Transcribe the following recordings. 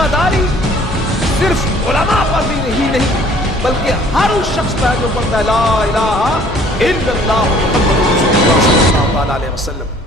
जिम्मेदारी सिर्फ उलमा पर भी ही नहीं बल्कि हर उस शख्स पर जो पढ़ता है ला इलाहा इल्लल्लाह मुहम्मदुर रसूलुल्लाह सल्लल्लाहु अलैहि वसल्लम।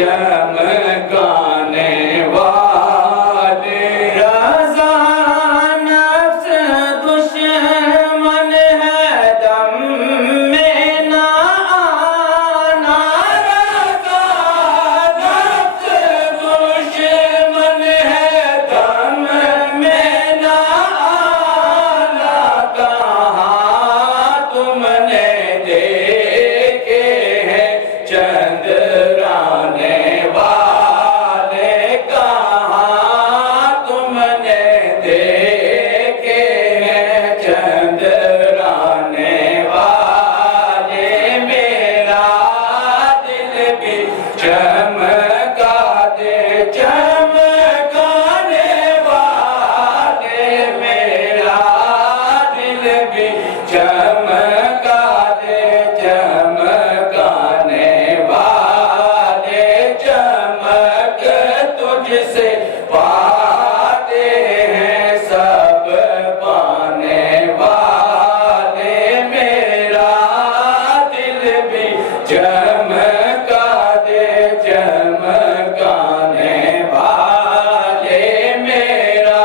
चमकाने वाले रज़ा नफ्स चमका दे चमकाने वाले, मेरा दिल भी चमका दे चमकाने वाले, चमक तुझसे पाते हैं सब पाने वाले, मेरा दिल भी चमका दे चमकाने वाले, मेरा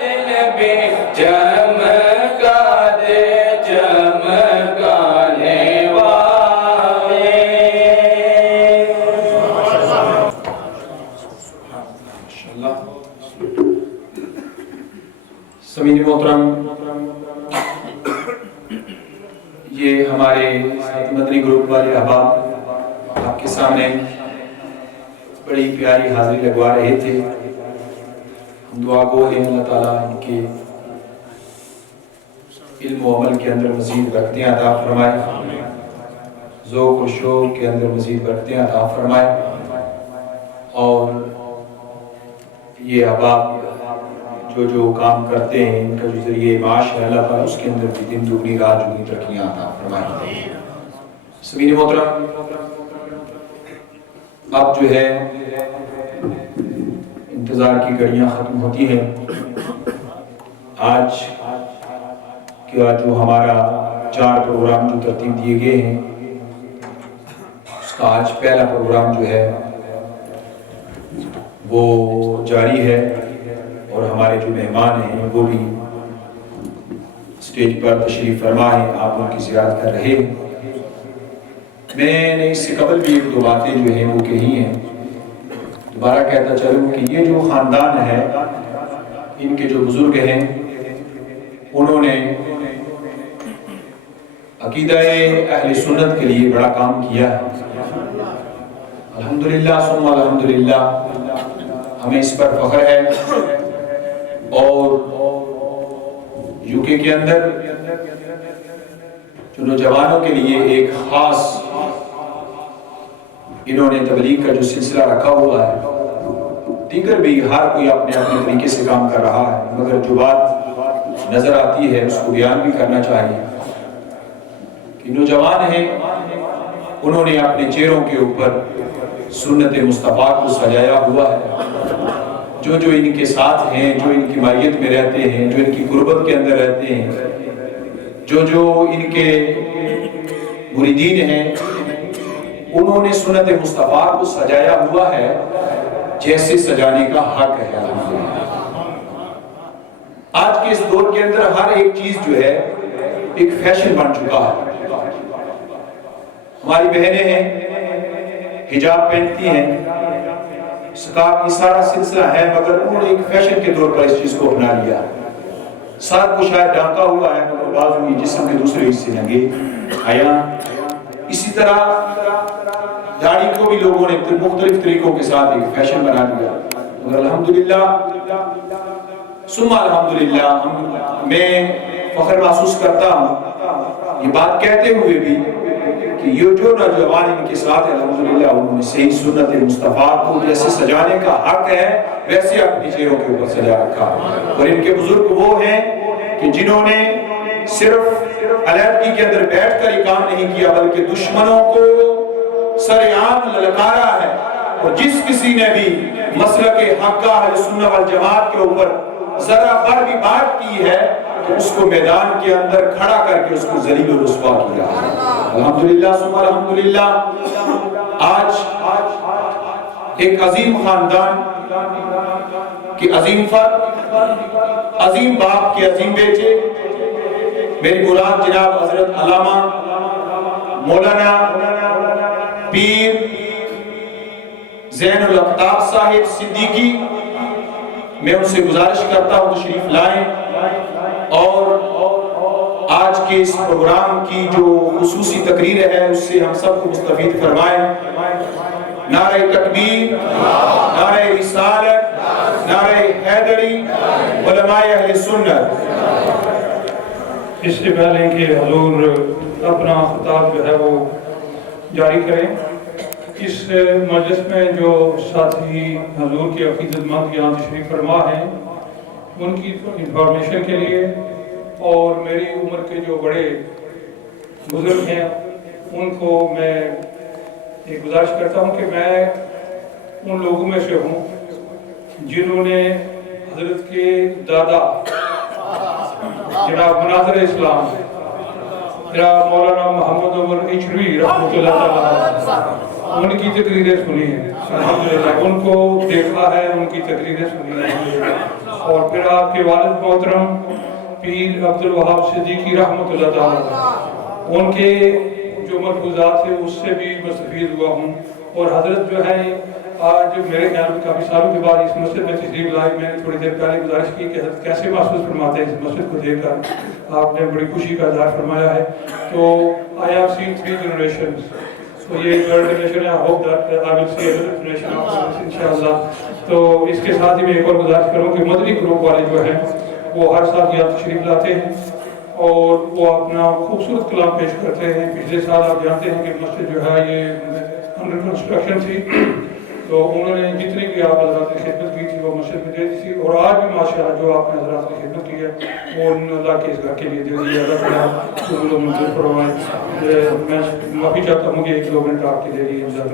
दिल भी चमका दे चमकाने वाले। समीन मोहतरम, ये हमारे साथ मदनी ग्रुप वाले अहबाब आपके सामने बड़ी प्यारी हाजिरी लगवा रहे थे। हम दुआ गो हैं अल्लाह ताला इनके इल्म व अमल के अंदर मज़ीद बरकतें अता फरमाए, ज़ौक़ और शौक़ के अंदर मज़ीद बरकतें अता फरमाए, और ये अहबाब जो काम करते हैं इनका जो जरिए माश है अल्लाह ताला उसके अंदर भी दिन दुगनी रात दुगनी तरक्कियां अता फरमाए। समीन मोहतरम, अब जो है इंतज़ार की घड़ियां ख़त्म होती हैं। आज का जो हमारा 4 प्रोग्राम जो तरतीब दिए गए हैं, उसका आज पहला प्रोग्राम जो है वो जारी है, और हमारे जो मेहमान हैं वो भी स्टेज पर तशरीफ फरमा है, आप उनकी ज़ियारत कर रहे हैं। मैंने इससे कबल भी 1-2 बातें जो हैं वो कही हैं, दोबारा कहता चलूँ कि ये जो ख़ानदान है, इनके जो बुज़ुर्ग हैं, उन्होंने अक़ीदा-ए अहले सुन्नत के लिए बड़ा काम किया है। अल्हम्दुलिल्लाह सुम्मा अल्हम्दुलिल्लाह, हमें इस पर फ़ख्र है। और यूके के अंदर जो नौजवानों के लिए एक खास इन्होंने तबलीग का जो सिलसिला रखा हुआ है, दीगर भी हर कोई अपने अपने तरीके से काम कर रहा है, मगर जो बात नजर आती है उसको बयान भी करना चाहिए कि नौजवान हैं, उन्होंने अपने चेहरों के ऊपर सुन्नत मुस्तफ़ा को सजाया हुआ है। जो इनके साथ हैं, जो इनकी मायत में रहते हैं, जो इनकी गुर्बत के अंदर रहते हैं, जो इनके मुरीदीन हैं, उन्होंने सुन्नत मुस्तफ़ा को सजाया हुआ है जैसे सजाने का हक है। आज के इस दौर के अंदर हर एक चीज जो है एक फैशन बन चुका है। हमारी बहनें हैं, हिजाब पहनती हैं, स्कार्फ, सारा सिलसिला है, मगर उन्होंने एक फैशन के तौर पर इस चीज को अपना लिया। सर को शायद ढांका हुआ है, मगर बाजू जिस्म के दूसरे हिस्से नंगे आया। इसी तरह दाढ़ी को भी लोगों ने मुख्तलिफ तरीकों के साथ एक फैशन बना लिया। मगर अल्हम्दुलिल्लाह सुम्मा अल्हम्दुलिल्लाह, मैं फख्र महसूस करता हूँ ये बात कहते हुए भी कि ये जो नौजवान इनके साथ अल्हम्दुलिल्लाह, उन्होंने सही सुन्नत मुस्तफ़ा को जैसे सजाने का हक है वैसे अपनी चेहरों के ऊपर सजा रखा। और इनके बुजुर्ग वो हैं कि जिन्होंने सिर्फ अलहदगी के अंदर बैठ कर ही काम नहीं किया, बल्कि दुश्मनों को सरेआम ललकारा है। और जिस किसी ने भी मसलक हक़ अहले सुन्नत वल जमात के ऊपर जरा पर भी बात की है तो उसको मैदान के अंदर खड़ा करके उसको जलील और रुस्वा किया। अल्हम्दुलिल्लाह सुम्मा अल्हम्दुलिल्लाह, आज एक अजीम खानदान की अजीम फर्द, अजीम बाप के अजीम बेटे, मेरे मुराद जनाब हजरत अल्लामा मौलाना पीर ज़ैनुल अख्ताब साहिब सिद्दीकी, मैं उनसे गुजारिश करता हूँ तशरीफ लाएं और आज के इस प्रोग्राम की जो खुसूसी तकरीर है उससे हम सबको मुस्तफीद फरमाएं। नारे तकबीर, नारे रिसालत, नारे हैदरी, उलमाए अहले सुन्नत। इससे पहले कि हुजूर अपना खिताब जो है वो जारी करें, इस मजलिस में जो साथी हजूर के अकीदतमंद यहाँ तशरीफ़ फरमा हैं, उनकी इंफॉर्मेशन के लिए और मेरी उम्र के जो बड़े बुजुर्ग हैं उनको मैं एक गुजारिश करता हूँ कि मैं उन लोगों में से हूँ जिन्होंने हजरत के दादा जनाब मनाज़िर इस्लाम जनाब मौलाना मोहम्मद उमर इचवी रहमतुल्लाह उनकी तकरीरें सुनी हैं अल्हम्दुलिल्लाह, उनको देखा है, उनकी तकरीरें सुनी हैं। और फिर आपके वालिद मोहतरम पीर अब्दुल वहाब सिद्दीकी रहमतुल्लाह उनके जो मलफूजात थे उससे भी मुस्तफ़ीद हुआ हूँ। और हजरत जो है आज मेरे ख्याल में काफ़ी सालों के बाद इस मस्जिद में तशरीफ लाई। मैंने थोड़ी देर पहले गुजारिश की कि हजरत कैसे महसूस फरमाते हैं इस मस्जिद को देखकर, आपने बड़ी खुशी का इज़हार फरमाया है। तो आई हैव सीन 3 generations, तो ये 3rd generation है। I hope that I will see another generation of इंशाअल्लाह। तो इसके साथ ही मैं एक और गुजारिश करूँ कि मदनी ग्रुप वाले जो हैं वो हर साल यहाँ तशरीफ लाते हैं और वो अपना खूबसूरत कलाम पेश करते हैं। पिछले साल आप जानते हैं कि मस्जिद जो है ये अंडर कंस्ट्रक्शन थी, तो उन्होंने जितनी भी आप हज़रात ने खिदमत की थी वो मस्जिद में दे दी थी। और आज भी माशाअल्लाह जो आपने हज़रात ने खिदमत की है वो अल्लाह के इस घर के लिए दे दी है। अल्लाह मंजूर फरमाए। मैं माफ़ी चाहता हूँ कि 1-2 मिनट आपके लिए इंतजार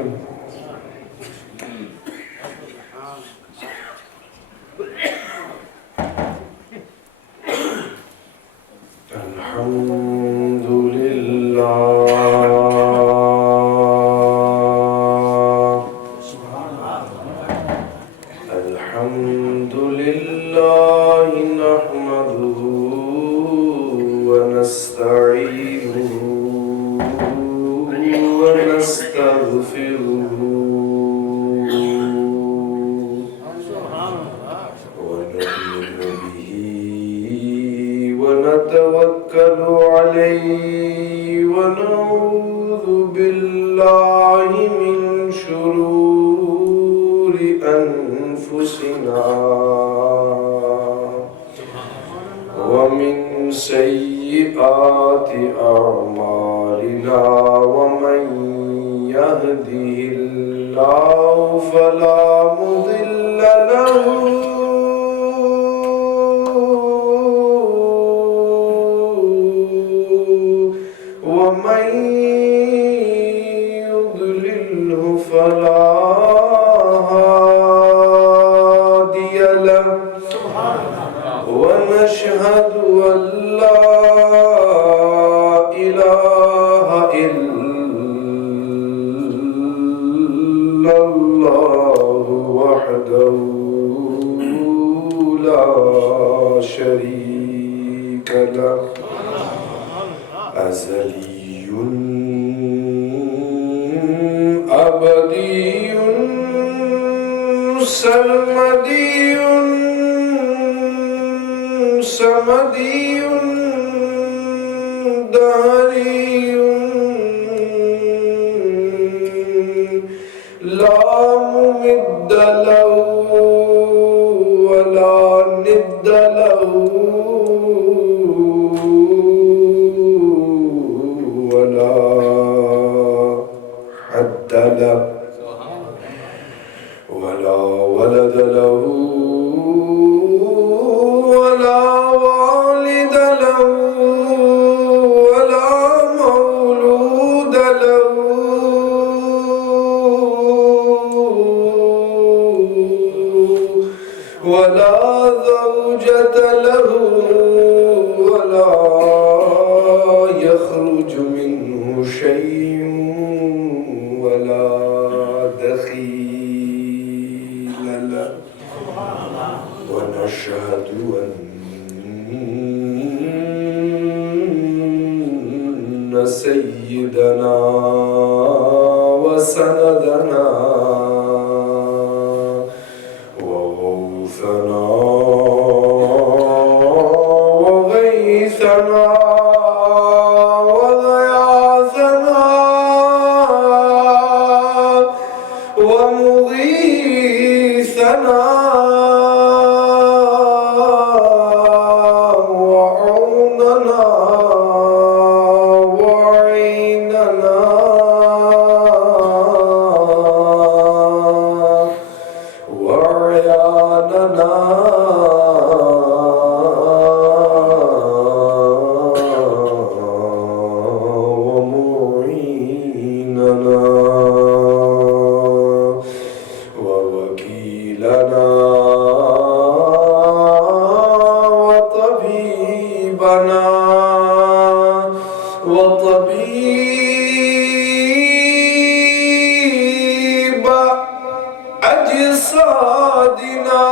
أجسادنا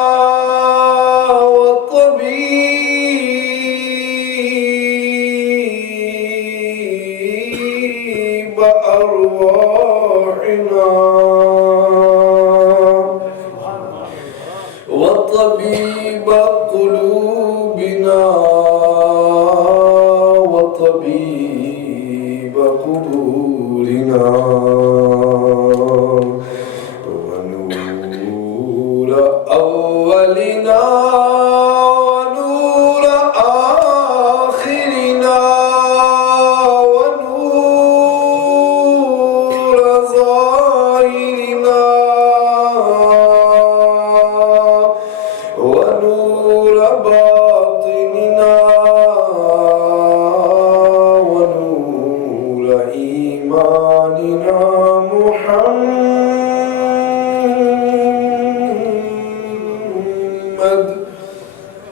وطبيب أرواحنا وطبيب قلوبنا وطبيب قبورنا ونور أولنا ونور آخرنا ونور ظاهرنا ونور باطننا ونور إيماننا محمد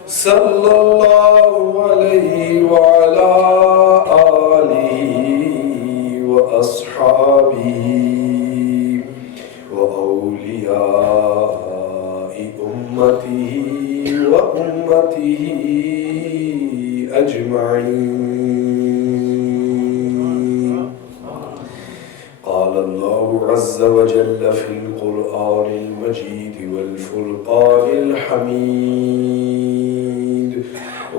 صلى الله عليه وعلى آله وأصحابه وأولياء أمته وأمته أجمعين. قال الله عز وجل في القرآن المجيد والفرقان الحميد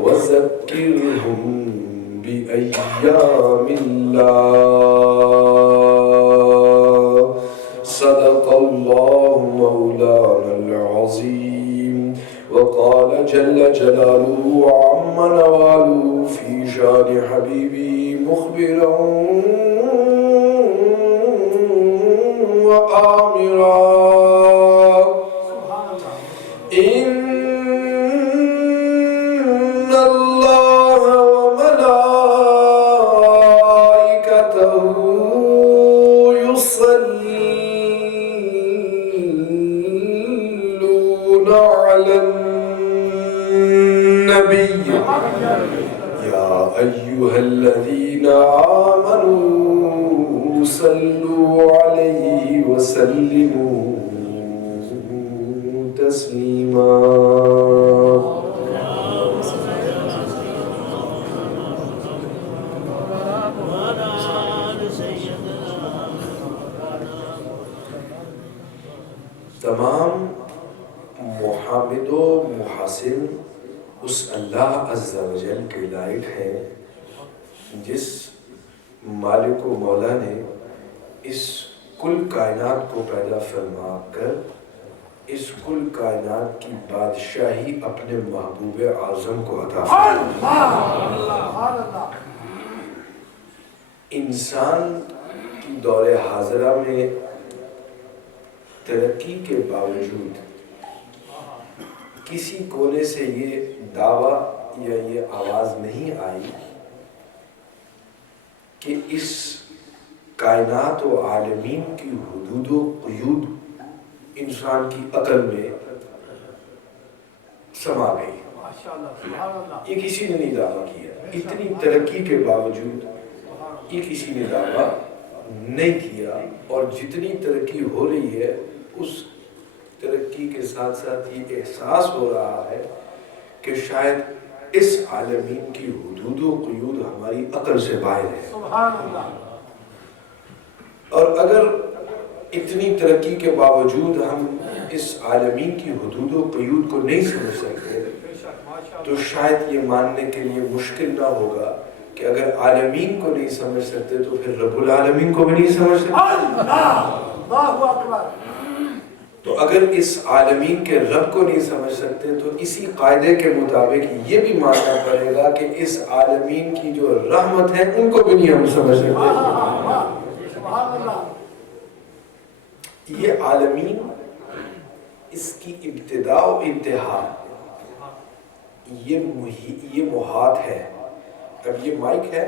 وذكرهم بأيام الله صدق الله مولانا العظيم. وقال جل جلاله وعم نواله في شان حبيبي مخبرا وآمرا إن الله وملائكته يصلون على النبي يا أيها الذين آمنوا صلوا عليه وسلموا تسليما. तमाम मुहामिदो मुहासिन उस अल्लाह अज़्ज़ा वजल के लायक हैं जिस मालिक व मौला ने इस कुल कायनात को पैदा फरमा कर इस कुल कायनात की बादशाही अपने महबूब आज़म को अता फरमाई। इंसान की दौरे हाज़रा में तरक्की के बावजूद किसी कोने से ये दावा या ये आवाज़ नहीं आई कि इस कायनात व आलमीन की हुदूद व क़ुयूद इंसान की अकल में समा गई। ये किसी ने नहीं दावा किया। इतनी तरक्की के बावजूद ये किसी ने दावा नहीं किया। और जितनी तरक्की हो रही है उस तरक्की के साथ साथ ये एहसास हो रहा है कि शायद इस आलमीन की हुदूद व क़ुयूद हमारी अकल से बाहर है। और अगर इतनी तरक्की के बावजूद हम इस आलमीन की हुदूद व क़ुयूद को नहीं समझ सकते तो शायद ये मानने के लिए मुश्किल ना होगा कि अगर आलमीन को नहीं समझ सकते तो फिर रब्बुल आलमीन को भी नहीं समझ सकते। तो अगर इस आलमीन के रब को नहीं समझ सकते तो इसी कायदे के मुताबिक ये भी मानना पड़ेगा कि इस आलमीन की जो रहमत है उनको भी नहीं हम समझ सकते। ये आलमीन इसकी इब्तिदा और इंतहा ये मुहात है। अब ये माइक है,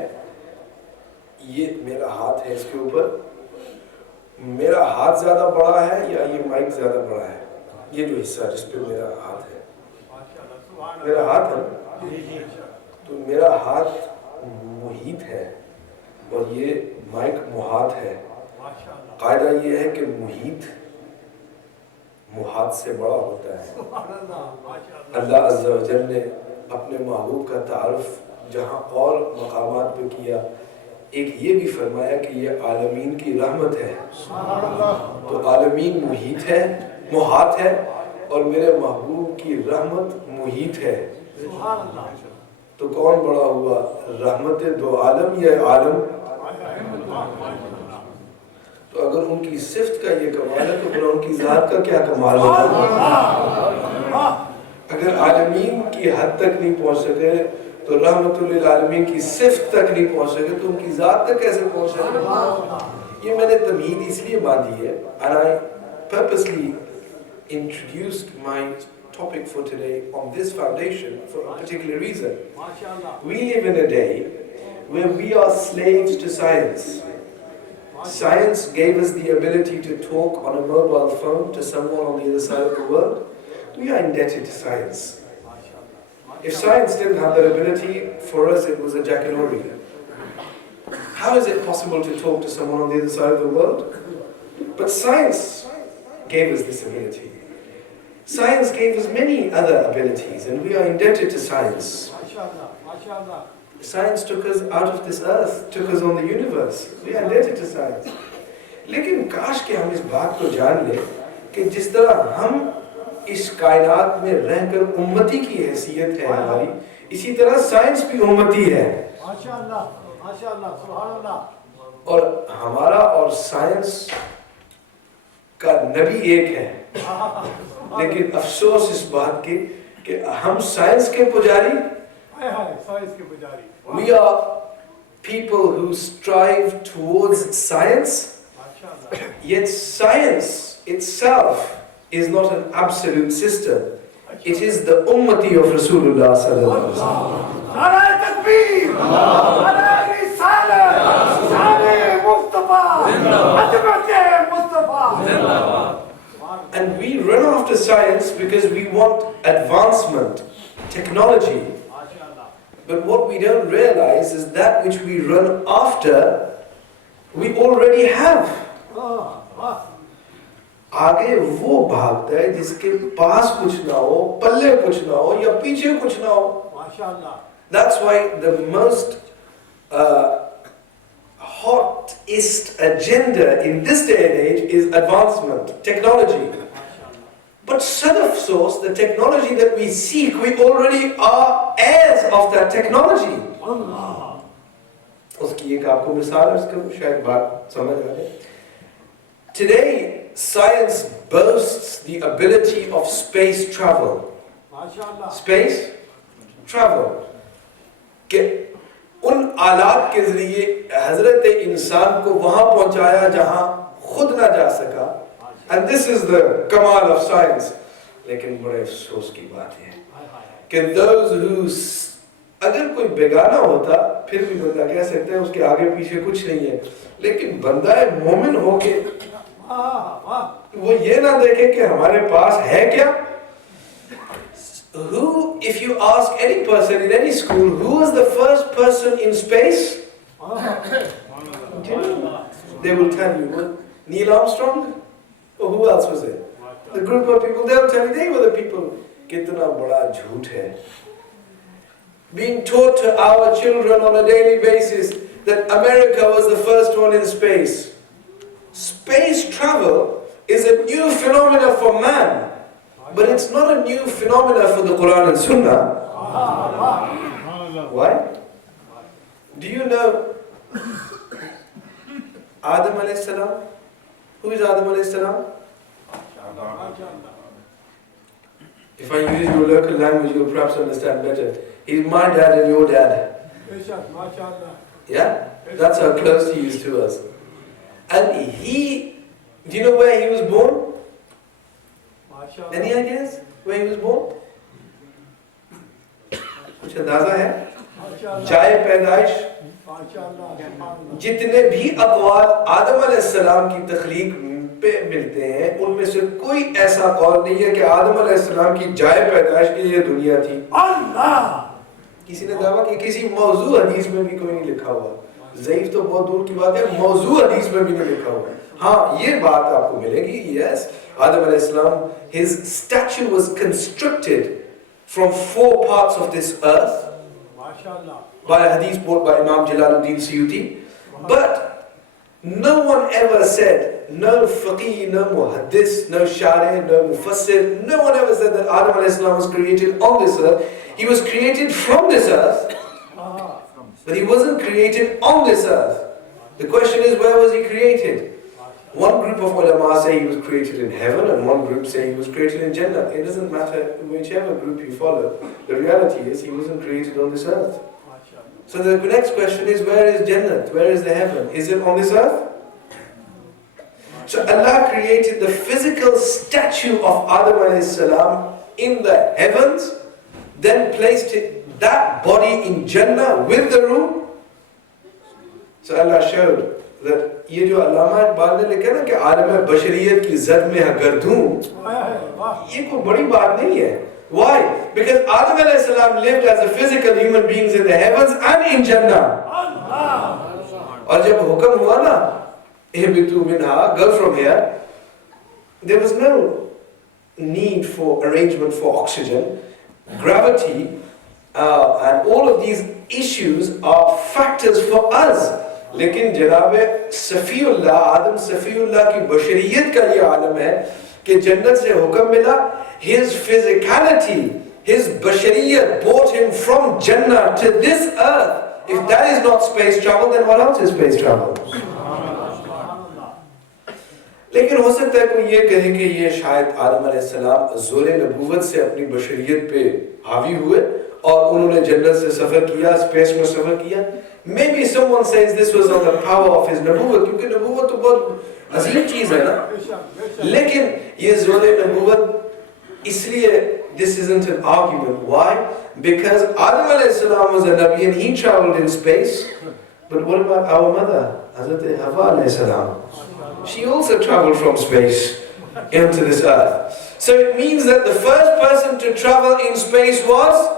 ये मेरा हाथ है, इसके ऊपर मेरा हाथ ज्यादा बड़ा है या ये माइक ज्यादा बड़ा है? ये जो हिस्सा जिस पे मेरा हाथ है, मेरा हाथ है, तो मेरा हाथ मुहीत है और ये माइक मुहात है। कायदा ये है कि मुहीत मुहात से बड़ा होता है। अल्लाह अज़्ज़ा व जल ने अपने महबूब का तारुफ जहाँ और मकामात पे किया, एक ये भी फरमाया कि ये आलमीन की रहमत है। तो आलमीन मुहीत है, मुहात है, और मेरे महबूब की रहमत मुहीत है। तो कौन बड़ा हुआ, रहमत दो आलम या आलम? तो अगर उनकी सिफ्त का ये कमाल है तो फिर उनकी ज़ात का क्या कमाल होगा? अगर आलमीन की हद तक नहीं पहुंच सके तो रहमतुल लिल आलमीन की सिफ्त तक नहीं पहुंच सके तो उनकी ज़ात तक कैसे पहुंच सके? ये मैंने तमहीद इसलिए बांधी है, and I purposely introduced my topic for today on this foundation for a particular reason. We live in a day where we are slaves to science. Science gave us the ability to talk on a mobile phone to someone on the other side of the world. We are indebted to science. If science didn't have that ability, for us it was a jackanory. How is it possible to talk to someone on the other side of the world? But science gave us this ability. Science gave us many other abilities, and we are indebted to science. Science took us out of this earth, took us on the universe. We are indebted to science. लेकिन काश कि हम इस बात को जान लें कि जिस तरह हम इस कायनात में रहकर उम्मती की हैसियत है हमारी, इसी तरह साइंस भी उम्मती है। और हमारा और साइंस का नबी एक है, लेकिन अफसोस इस बात की कि हम साइंस के पुजारी, we are people who strive towards science, yet science itself is not an absolute system. It is the ummati of Rasulullah sallallahu alaihi wasallam. Nara takbir, nara risalat, nara Mustafa, Mustafa, Mustafa. And we run after science because we want advancement, technology. But what we don't realize is that which we run after, we already have. आगे वो भागता है जिसके पास कुछ ना हो, पल्ले कुछ ना हो या पीछे कुछ ना हो। That's why the most hottest agenda in this day and age is advancement, technology. But sadaf source, the technology that we seek, we already are heirs of that technology. उसकी एक आपको मिसाल है, उसको शायद बात समझ आ जाए। Today, science boasts the ability of space travel. Space travel. कि उन आलात के जरिए हजरत इंसान को वहां पहुंचाया जहां खुद ना जा सका. And this is the कमाल of science. लेकिन बड़े अफसोस की बात है कि those who, अगर कोई बेगाना होता फिर भी बंदा कह सकते हैं उसके आगे पीछे कुछ नहीं है, लेकिन बंदा मोमिन हो के वो ये ना देखे कि हमारे पास है क्या. Who, if you ask any person in any school, who was the first person in space? They will tell you, what, Neil Armstrong? Or who else was it? The group of people, they'll tell you they were the people. कितना बड़ा झूठ है. Being taught to our children on a daily basis that America was the first one in space. Space travel is a new phenomenon for man, but it's not a new phenomenon for the Quran and Sunnah. Why? Do you know Adam alayhi salam? Who is Adam alayhi salam? If I use your local language, you'll perhaps understand better. He's my dad and your dad. Yeah? That's how close he is to us. And he, do you know where he was born? Any ideas where he was born? कुछ अंदाजा है? जाए पैदाइश जितने भी अक़वाल आदम अलैहिस्सलाम की तख्लीक पे मिलते हैं, उनमें से कोई ऐसा कौल नहीं है कि आदम अलैहिस्सलाम की जाए पैदाइश के लिए दुनिया थी. अल्लाह! किसी ने दावा कि किसी मौजू हदीस में भी कोई नहीं लिखा हुआ. ज़ईफ तो बहुत दूर की बात है, मौजू हदीस में भी नहीं लिखा हुआ. हाँ, ये बात आपको मिलेगी, yes, Adam alayhi salam, his statue was constructed from 4 parts of this earth by a hadith brought by Imam Jalaluddin Suyuti. But no one ever said, no faqih, no muhaddis, no shari, no mufassir, no one ever said that Adam alayhi salam was created on this earth. He was created from this earth, but he wasn't created on this earth. The question is, where was he created? One group of ulama say he was created in heaven, and one group say he was created in Jannah. It doesn't matter whichever group you follow. The reality is he wasn't created on this earth. So the next question is, where is Jannah? Where is the heaven? Is it on this earth? So Allah created the physical statue of Adam alayhi salam in the heavens, then placed that body in Jannah with the room. So Allah showed that ये जो अल्लामा इकबाल ने लिखा ना कि आलम बशरियत की ज़द में अगर दूं, ये कोई बड़ी बात नहीं है. Why? Because Adam alayhi salam lived as a physical human beings in the heavens and in Jannah. और जब हुक्म हुआ ना, ihbitu minha, go from here, there was no need for arrangement for oxygen, gravity, and all of these issues are factors for us. लेकिन जनाब सफ़ीउल्लाह, आदम सफ़ीउल्लाह की बशरियत का ये आलम है कि जन्नत से हुक्म मिला. His physicality, his bashariyat brought him from Jannah to this earth. If that is not space travel, then what else is space travel? लेकिन हो सकता है कोई ये कहे कि ये शायद आदम अलैहिस्सलाम ज़ोरे नबूवत से अपनी बशरियत पे हावी हुए और उन्होंने जन्नत से सफ़र किया, स्पेस में सफ़र किया. Maybe someone says this was on the power of his नबूवत, क्योंकि नबूवत तो बहुत अजीम चीज़ है ना. लेकिन ये ज़ोरे नबूवत इसलिए, this isn't an argument. Why? Because Adam alayhi salam was a Nabi and he traveled in space. But what about our mother, Hazrat Hawa alayhi salam? She also traveled from space into this earth. So it means that the first person to travel in space was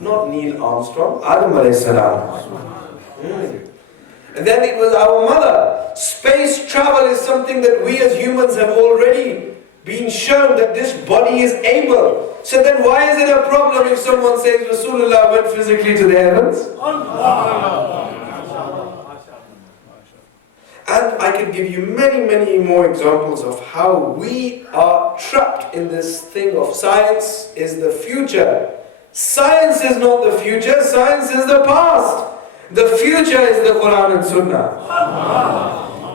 not Neil Armstrong, Adam alayhi salam. And then it was our mother. Space travel is something that we as humans have already been shown that this body is able. So then why is it a problem if someone says Rasulullah went physically to the heavens? And I could give you many more examples of how we are trapped in this thing of science is the future. Science is not the future, science is the past. The future is the Quran and Sunnah.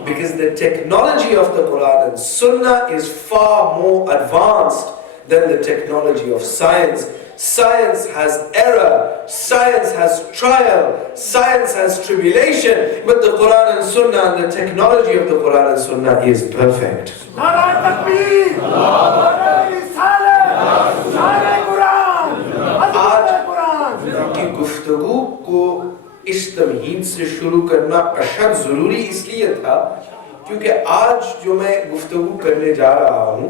Because the technology of the Quran and Sunnah is far more advanced than the technology of science. Science has error, science has trial, science has tribulation, but the Quran and Sunnah and the technology of the Quran and Sunnah is perfect. आज की गुफ्तगू को इस तमहीद से शुरू करना अशद ज़रूरी इसलिए था क्योंकि आज जो मैं गुफ्तगू करने जा रहा हूँ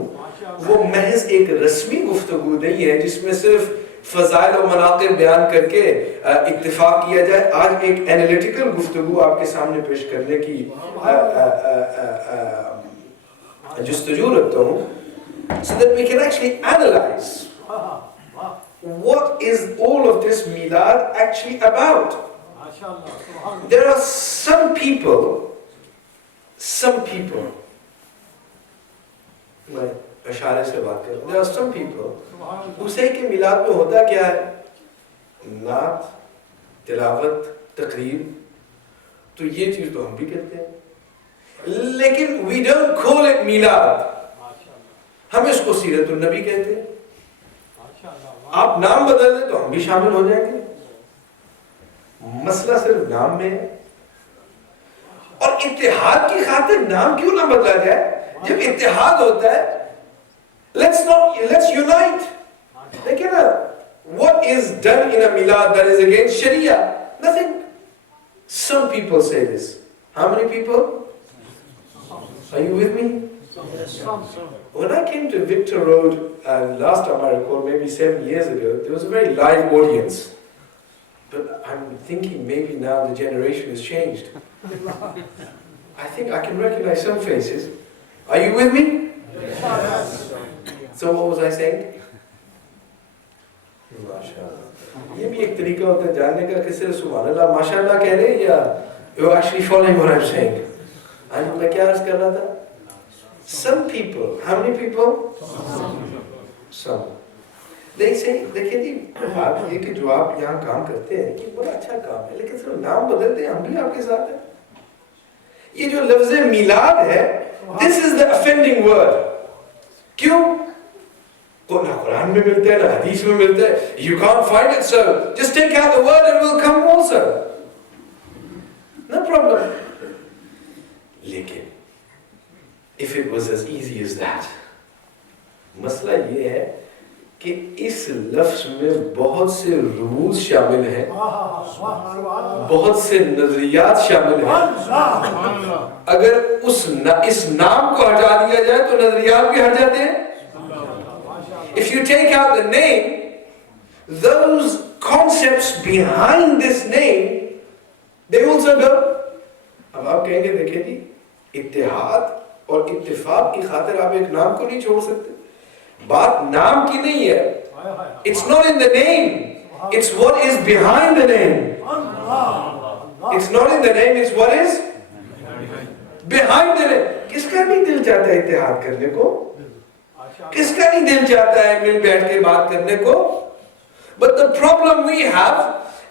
वो महज एक रस्मी गुफ्तगू नहीं है जिसमें सिर्फ फ़ज़ाइल और मनाक़िब बयान करके इत्तिफ़ाक़ किया जाए. आज एक एनालिटिकल गुफ्तगू आपके सामने पेश करने की जुस्तजू रखता हूँ so that we can actually analyze what is all of this milad actually about. There are some people, मैं इशारे से बात कर रहा हूँ, there are some people who say कि मिलाद में होता क्या है? नात, तिलावत, तकरीर, तो ये चीज़ तो हम भी करते हैं. लेकिन we don't call it मिलाद. हम इसको सीरतुन नबी कहते हैं. आप नाम बदल दें तो हम भी शामिल हो जाएंगे. मसला सिर्फ नाम में है. और इत्तेहाद की खातिर नाम क्यों ना बदला जाए? जब इत्तेहाद होता है, let's unite. लेकिन what is done in a milad that is against Sharia? Nothing. Some people say this. How many people? Are you with me? When I came to Victor Road, and last time I recall, maybe 7 years ago, there was a very live audience. But I'm thinking maybe now the generation has changed. I think I can recognize some faces. Are you with me? So what was I saying? माशाअल्लाह। ये भी एक तरीका होता है जानने का कि सिर्फ सुभान अल्लाह माशाअल्लाह कह रहे हैं या you're actually following what I'm saying? आज मैं क्या अर्ज कर रहा था? Some people, how many people? Some. They say, देखिए जी, बात ये कि जो आप यहाँ काम करते हैं ये बड़ा अच्छा काम है, लेकिन सिर्फ नाम बदलते हैं, हम भी आपके साथ हैं। ये जो लफ्ज़ मिलाद है, this is the offending word. क्यों? को ना कुरान में मिलता है ना हदीस में मिलता है। You can't find it, so just take out the word and it will come also. No problem. लेकिन if it was as easy as that, मसला ये है कि इस लफ्ज़ में बहुत से रूल्स शामिल हैं, बहुत से नजरियात शामिल हैं। अगर इस नाम को हटा दिया जाए तो नजरियात भी हट जाते हैं। If you take out the name, those concepts behind this name, they also go. अब आप कहेंगे देखिए जी, इत्तेहाद और इत्तिफाक की खातिर आप एक नाम को नहीं छोड़ सकते। बात नाम की नहीं है। It's not in the name. It's what is behind the name. It's not in the name. It's what is behind the name. किसका नहीं दिल चाहता है इत्तेहाद करने को? किसका नहीं दिल चाहता है मिल बैठ के बात करने को? But the problem we have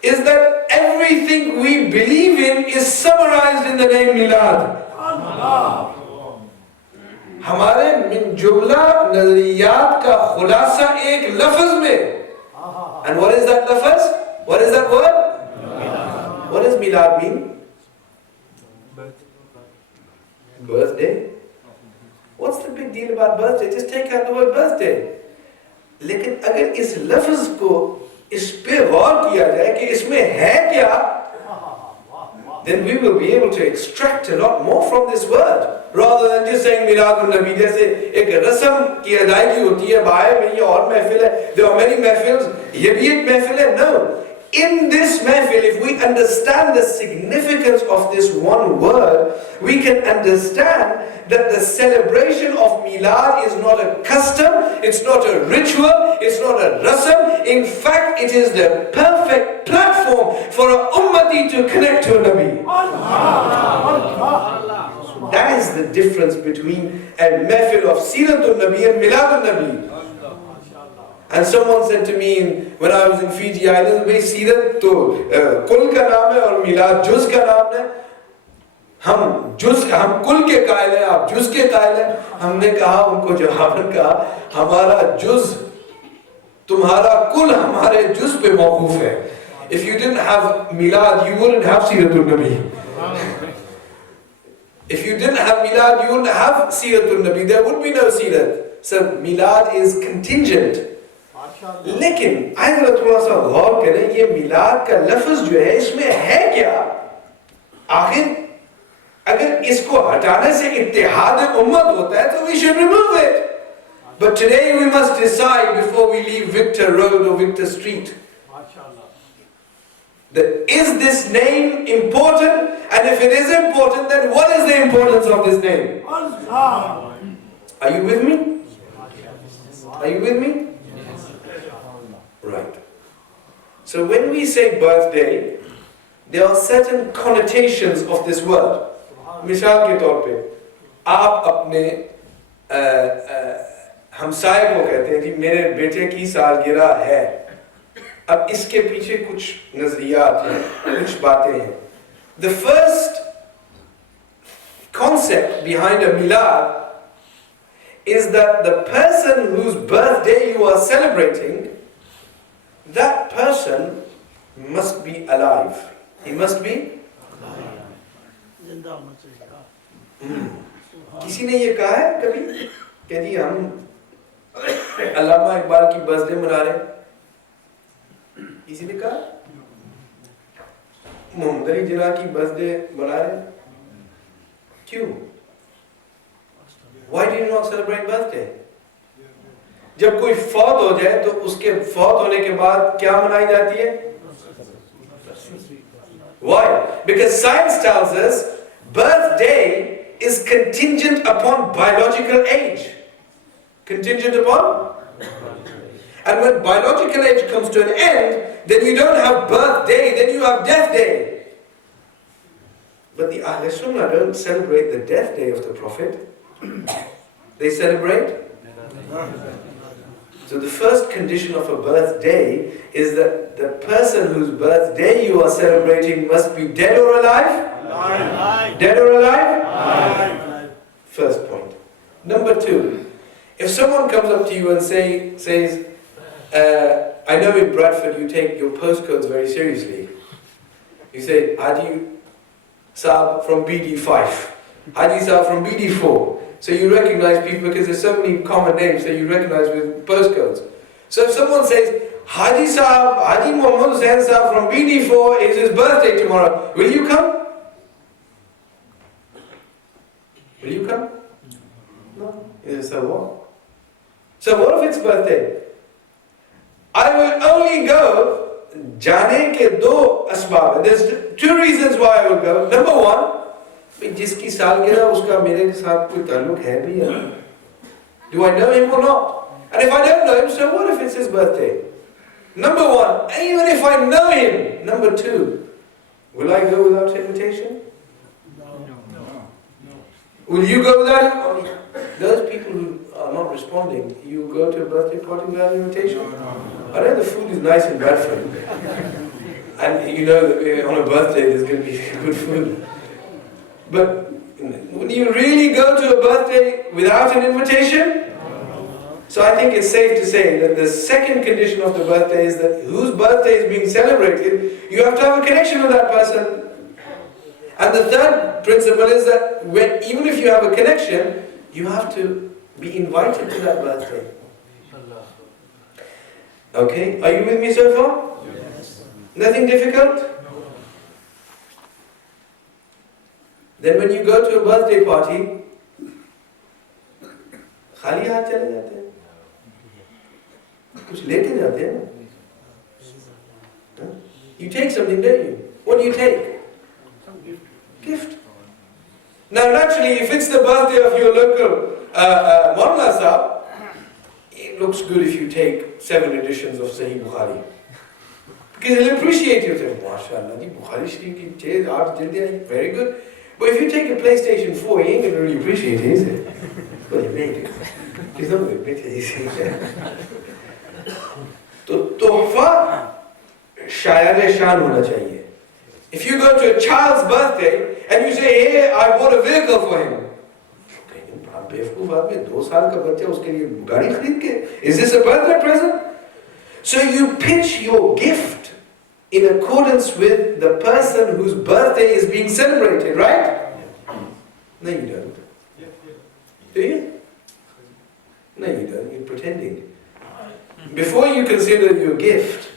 is that everything we believe in is summarized in the name Milad. हमारे मिन जुमला नजरियात का खुलासा एक लफ्ज में। And what is that lafaz? What is that word? What does Milad mean? Birthday. What's the big deal about birthday? Just take out the word birthday. लेकिन अगर इस लफ्ज को इस पे गौर किया जाए कि इसमें है क्या, then we will be able to extract a lot more from this word rather than just saying Miladun नबी। जैसे एक रस्म की अदायगी होती है, बाय में ये और महफिल है, there are many महफिल, ये भी एक महफिल है। No, in this महफिल, if we understand the significance of this one word, we can understand that the celebration of Milad is not a custom, it's not a ritual, it's not a rasam. In fact, it is the perfect platform for a ummati to connect to a Nabi. That is the difference between a mehfil of Siratul Nabi and Miladul Nabi. And someone said to me when I was in Fiji Islands, भाई सीरत तो कुल का नाम है और मिलाद जुज का नाम है। हम कुल के कायल हैं, आप जुज के कायल हैं। हमने कहा उनको जवाबन कहा, हमारा जुज तुम्हारा कुल हमारे जुज पे मौकूफ है। If you didn't have milad, you wouldn't have Siratul Nabi. If you didn't have milad, you wouldn't have Siratul Nabi. There would be no sirat. So milad is contingent. लेकिन आइए जरा थोड़ा सा गौर करें, ये मिलाद का लफ्ज जो है इसमें है क्या? आखिर अगर इसको हटाने से इत्तेहाद उम्मत होता है तो we should remove it. But today we must decide before we leave Victor Road or Victor Street. That is this name important? And if it is important, then what is the importance of this name? Are you with me? Are you with me? Right. So when we say birthday, there are certain connotations of this word. मिसाल के तौर पे आप अपने हमसाये को कहते हैं कि मेरे बेटे की सालगिरह है। अब इसके पीछे कुछ नजरियात हैं, कुछ बातें हैं। The first concept behind a milad is that the person whose birthday you are celebrating, that person must be alive. He must be किसी ने ये कहा है कभी कि जी हम अल्लामा इकबाल की बर्थडे मना रहे हैं? किसी ने कहा मोहम्मद अली जिन्ना की बर्थडे मना रहे हैं? क्यों? Why do you not celebrate birthday? जब कोई फौत हो जाए तो उसके फौत होने के बाद क्या मनाई जाती है? Why? Because science tells us birthday is contingent upon biological age. Contingent upon? And when biological age comes to an end, then you don't have birthday, then you have death day. But the Ahl Sunnah don't celebrate the death day of the Prophet. They celebrate? So the first condition of a birthday is that the person whose birthday you are celebrating must be dead or alive? Alive. Dead or alive? Alive. First point. Number two, if someone comes up to you and says, I know in Bradford you take your postcodes very seriously. You say, Hadi Saab from BD5, Hadi Saab from BD4. So you recognize people because there's so many common names that you recognize with postcodes. So if someone says, Hadi Saab, Hadi Muhammad Hussain Saab from BD4 is his birthday tomorrow, will you come? Will you come? No. You say, so what? So what if it's birthday? I will only go, जाने के दो असबाब. There's two reasons why I will go. Number one, जिसकी सालगिरह उसका मेरे साथ कोई ताल्लुक है भी है. Do I know him or not? And if I don't know him, so what if it's his birthday? Number one, even if I know him. Number two, will I go without invitation? No. Will you go without? Those people who are not responding, you go to a birthday party without invitation? I know the food is nice in Bradford. And you know that on a birthday there's going to be good food. But would you really go to a birthday without an invitation? So I think it's safe to say that the second condition of the birthday is that whose birthday is being celebrated, you have to have a connection with that person. And the third principle is that even if you have a connection, you have to be invited to that birthday. Okay, are you with me so far? Yes. Nothing difficult? Then when you go to a birthday party, खाली हाथ चले जाते हैं, कुछ लेके जाते हैं ना? You take something, don't you? What do you take? Gift. Now naturally, if it's the birthday of your local Maulana Sahib, it looks good if you take 7 editions of Sahih Bukhari. Because he'll appreciate you. Say, MashaAllah, Bukhari Sharif ki 6 8 jildein, very good. But if you take a PlayStation 4, he ain't going to really appreciate it, is it? Well, you made it. He's not going to appreciate it. So, tohfa shayar-e-shan hona chahiye. If you go to a child's birthday and you say, hey, I bought a vehicle for him. Is this a birthday present? So you pitch your gift in accordance with the person whose birthday is being celebrated, right? No, you don't. Do you? No, you don't. You're pretending. Before you consider your gift,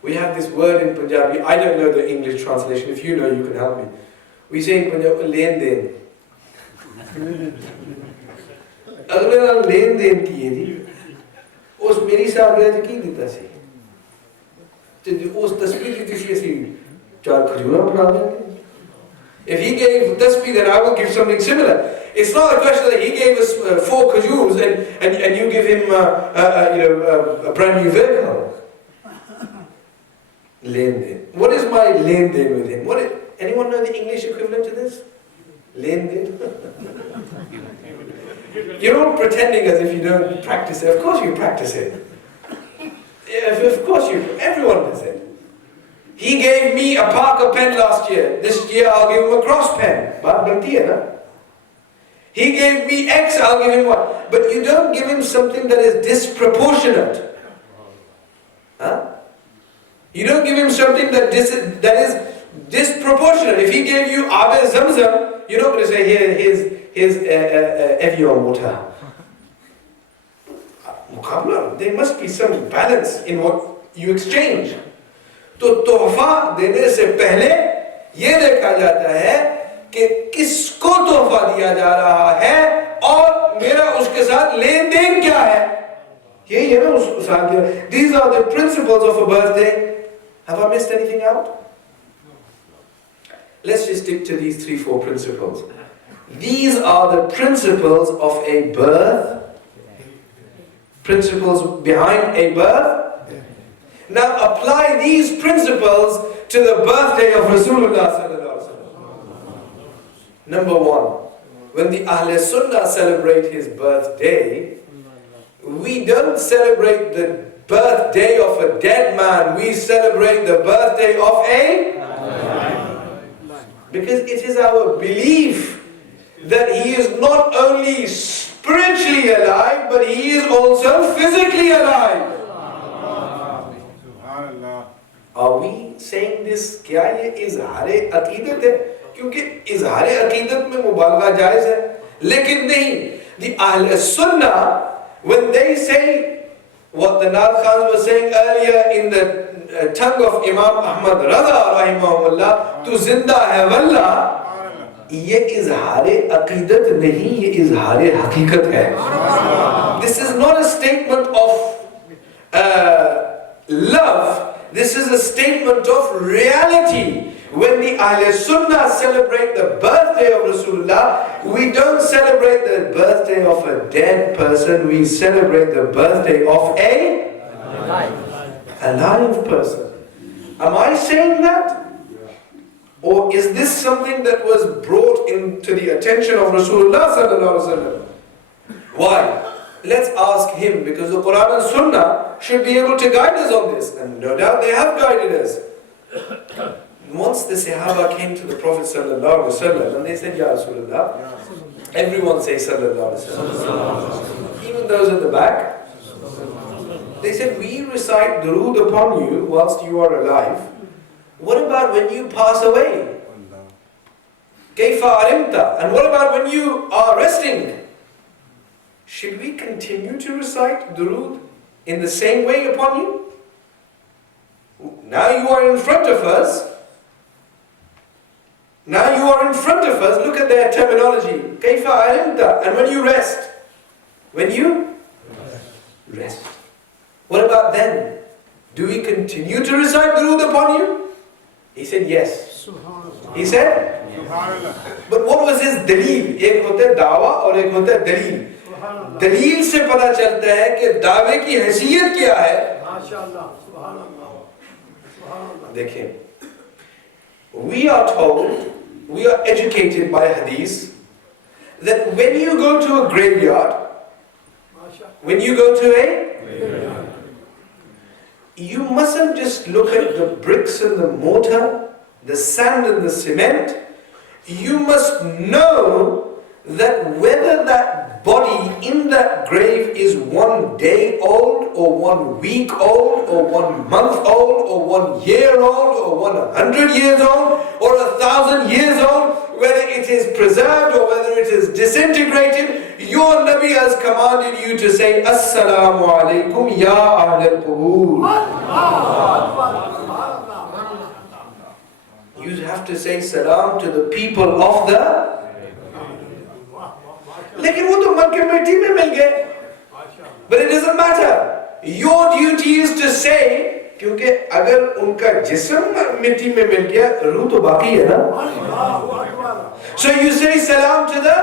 we have this word in Punjabi. I don't know the English translation. If you know, you can help me. We say in Punjabi, len den. अगले नाल लेन then किए जी उस मेरी सालगिरह च की दिता सी ते उस तस्बीह दी सी असी 4 खजूरां बना देंगे. If he gave tasbih, then I will give something similar. It's not a question that he gave us 4 khajurs and you give him a brand new vehicle. Len den. What is my len den with him? Anyone know the English equivalent to this? Len den. You're all pretending as if you don't practice it. Of course you practice it. Of course everyone does it. He gave me a Parker pen last year. This year I'll give him a Cross pen. He gave me X, I'll give him Y. But you don't give him something that is disproportionate. Huh? You don't give him something that is disproportionate. If he gave you Abe Zamzam, you're not going to say, here's Evian water. Muqabla, there must be some balance in what you exchange. तो तोहफा देने से पहले ये देखा जाता है कि किसको तोहफा दिया जा रहा है और मेरा उसके साथ लेन देन क्या है. यही है ना उस साथ. These are the principles of a birthday. Have I missed anything out? Let's just stick to these 3-4 principles. These are the principles of a birth principles behind a birth. Now apply these principles to the birthday of Rasulullah sallallahu alaihi wasallam. Number one, when the Ahl Sunnah celebrate his birthday, we don't celebrate the birthday of a dead man, we celebrate the birthday of a because it is our belief that he is not only spiritually alive, but he is also physically alive. Are we saying this? क्या ये इज़हारे अकीदत है? क्योंकि इज़हारे अकीदत में मुबालगा जायज़ है, लेकिन नहीं. The Ahl Sunnah, when they say what the Nath Khans was saying earlier in the tongue of Imam Ahmad Raza rahimahullah, tu zinda hai wallah, ये इज़हारे अकीदत नहीं, ये इज़हारे हकीकत है. This is not a statement of love. This is a statement of reality. When the Ahl Sunnah celebrate the birthday of Rasulullah, we don't celebrate the birthday of a dead person, we celebrate the birthday of a alive person. Am I saying that? Or is this something that was brought into the attention of Rasulullah sallallahu alaihi wasallam? Why? Let's ask him, because the Quran and Sunnah should be able to guide us on this, and no doubt they have guided us. Once the Sahaba came to the Prophet sallallahu alaihi wasallam and they said, Ya Rasulullah, everyone say sallallahu alaihi wasallam, even those at the back, they said, we recite durood upon you whilst you are alive. What about when you pass away? Kayfa alimta? And what about when you are resting? Should we continue to recite durood in the same way upon you? Now you are in front of us. Now you are in front of us. Look at their terminology. Kayfa alimta? And when you rest? When you rest. What about then? Do we continue to recite durood upon you? He said yes. He said? But what was his daleel? एक होता है दावा और एक होता है दलील. दलील से पता चलता है कि दावे की हैसियत क्या है. देखिए, we are told, we are educated by hadith, that when you go to a graveyard, you mustn't just look at the bricks and the mortar, the sand and the cement. You must know that whether that body in that grave is 1 day old, or 1 week old, or 1 month old, or 1 year old, or 100 years old, or 1,000 years old, whether it is preserved or whether it is disintegrated, your Nabi has commanded you to say, Assalamu alaikum ya ahl al-qubur. You have to say salam to the people of the. लेकिन वो तो मर के मिट्टी में मिल गए. But it doesn't matter. Your duty is to say, क्योंकि अगर उनका जिस्म मिट्टी में मिल गया, रूह तो बाकी है ना. So you say salam to the.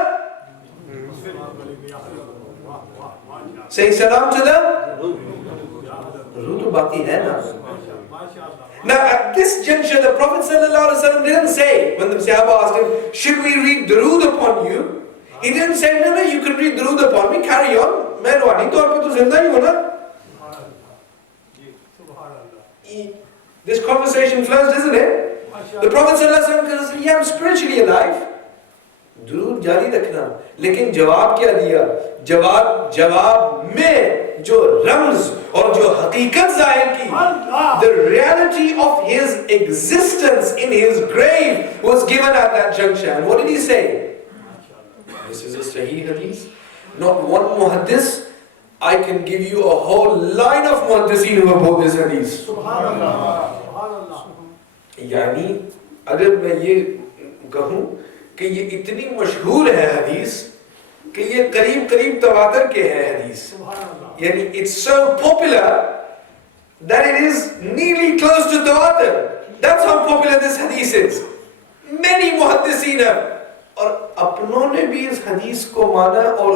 Say salam to the. रूह तो बाकी है ना. Now at this juncture, the Prophet ﷺ didn't say, when the Sahaba asked him, should we read durood upon you? He didn't say, no, you can read durood upon me, carry on. मैं रूहानी तौर पे तो जिंदा ही हूँ ना. This conversation flows, doesn't it? The Prophet ﷺ says, yeah, I'm spiritually alive. दुरूद जारी रखना. लेकिन जवाब क्या दिया? जवाब में जो रम्ज और जो हकीकत जाहिर की, the reality of his existence in his grave was given at that juncture. And what did he say? This is a Sahih hadith. Not one muhaddis. I can give you a whole line of muhaddiseen who have brought this hadith. यानी अगर मैं ये कहूँ कि ये इतनी मशहूर है हदीस कि ये करीब तवातर के है हदीस. यानी it's so popular that it is nearly close to tawatur. That's how popular this hadith is. Many muhaddiseen have, और अपनों ने भी इस हदीस को माना और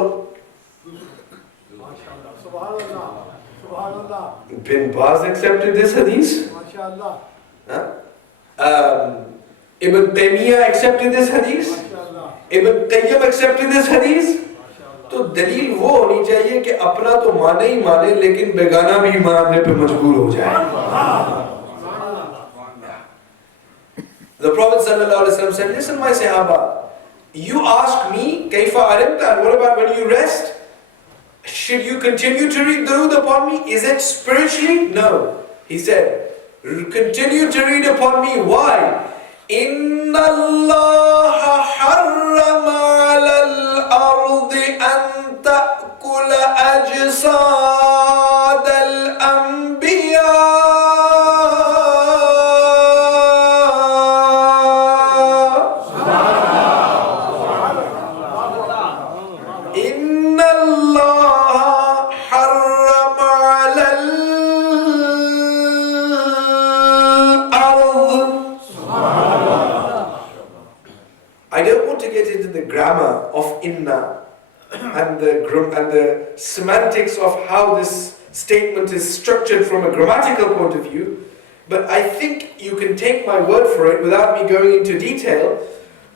Bin Baz accepted this hadith. Ibn Taymiyyah accepted this hadith. Ibn Qayyim accepted this hadith. तो दलील वो होनी चाहिए कि अपना तो माने ही माने लेकिन बेगाना भी मानने पे मजबूर हो जाए. The Prophet ﷺ said, listen my Sahaba, you ask me, Kaifa arimta, and what about when you rest? Should you continue to read durood upon me? Is it spiritually? No. He said, continue to read upon me. Why? Inna Allah harrama ala al-ardi an ta'kula ajsad al-anbiya. Grammar of inna and the semantics of how this statement is structured from a grammatical point of view, but I think you can take my word for it without me going into detail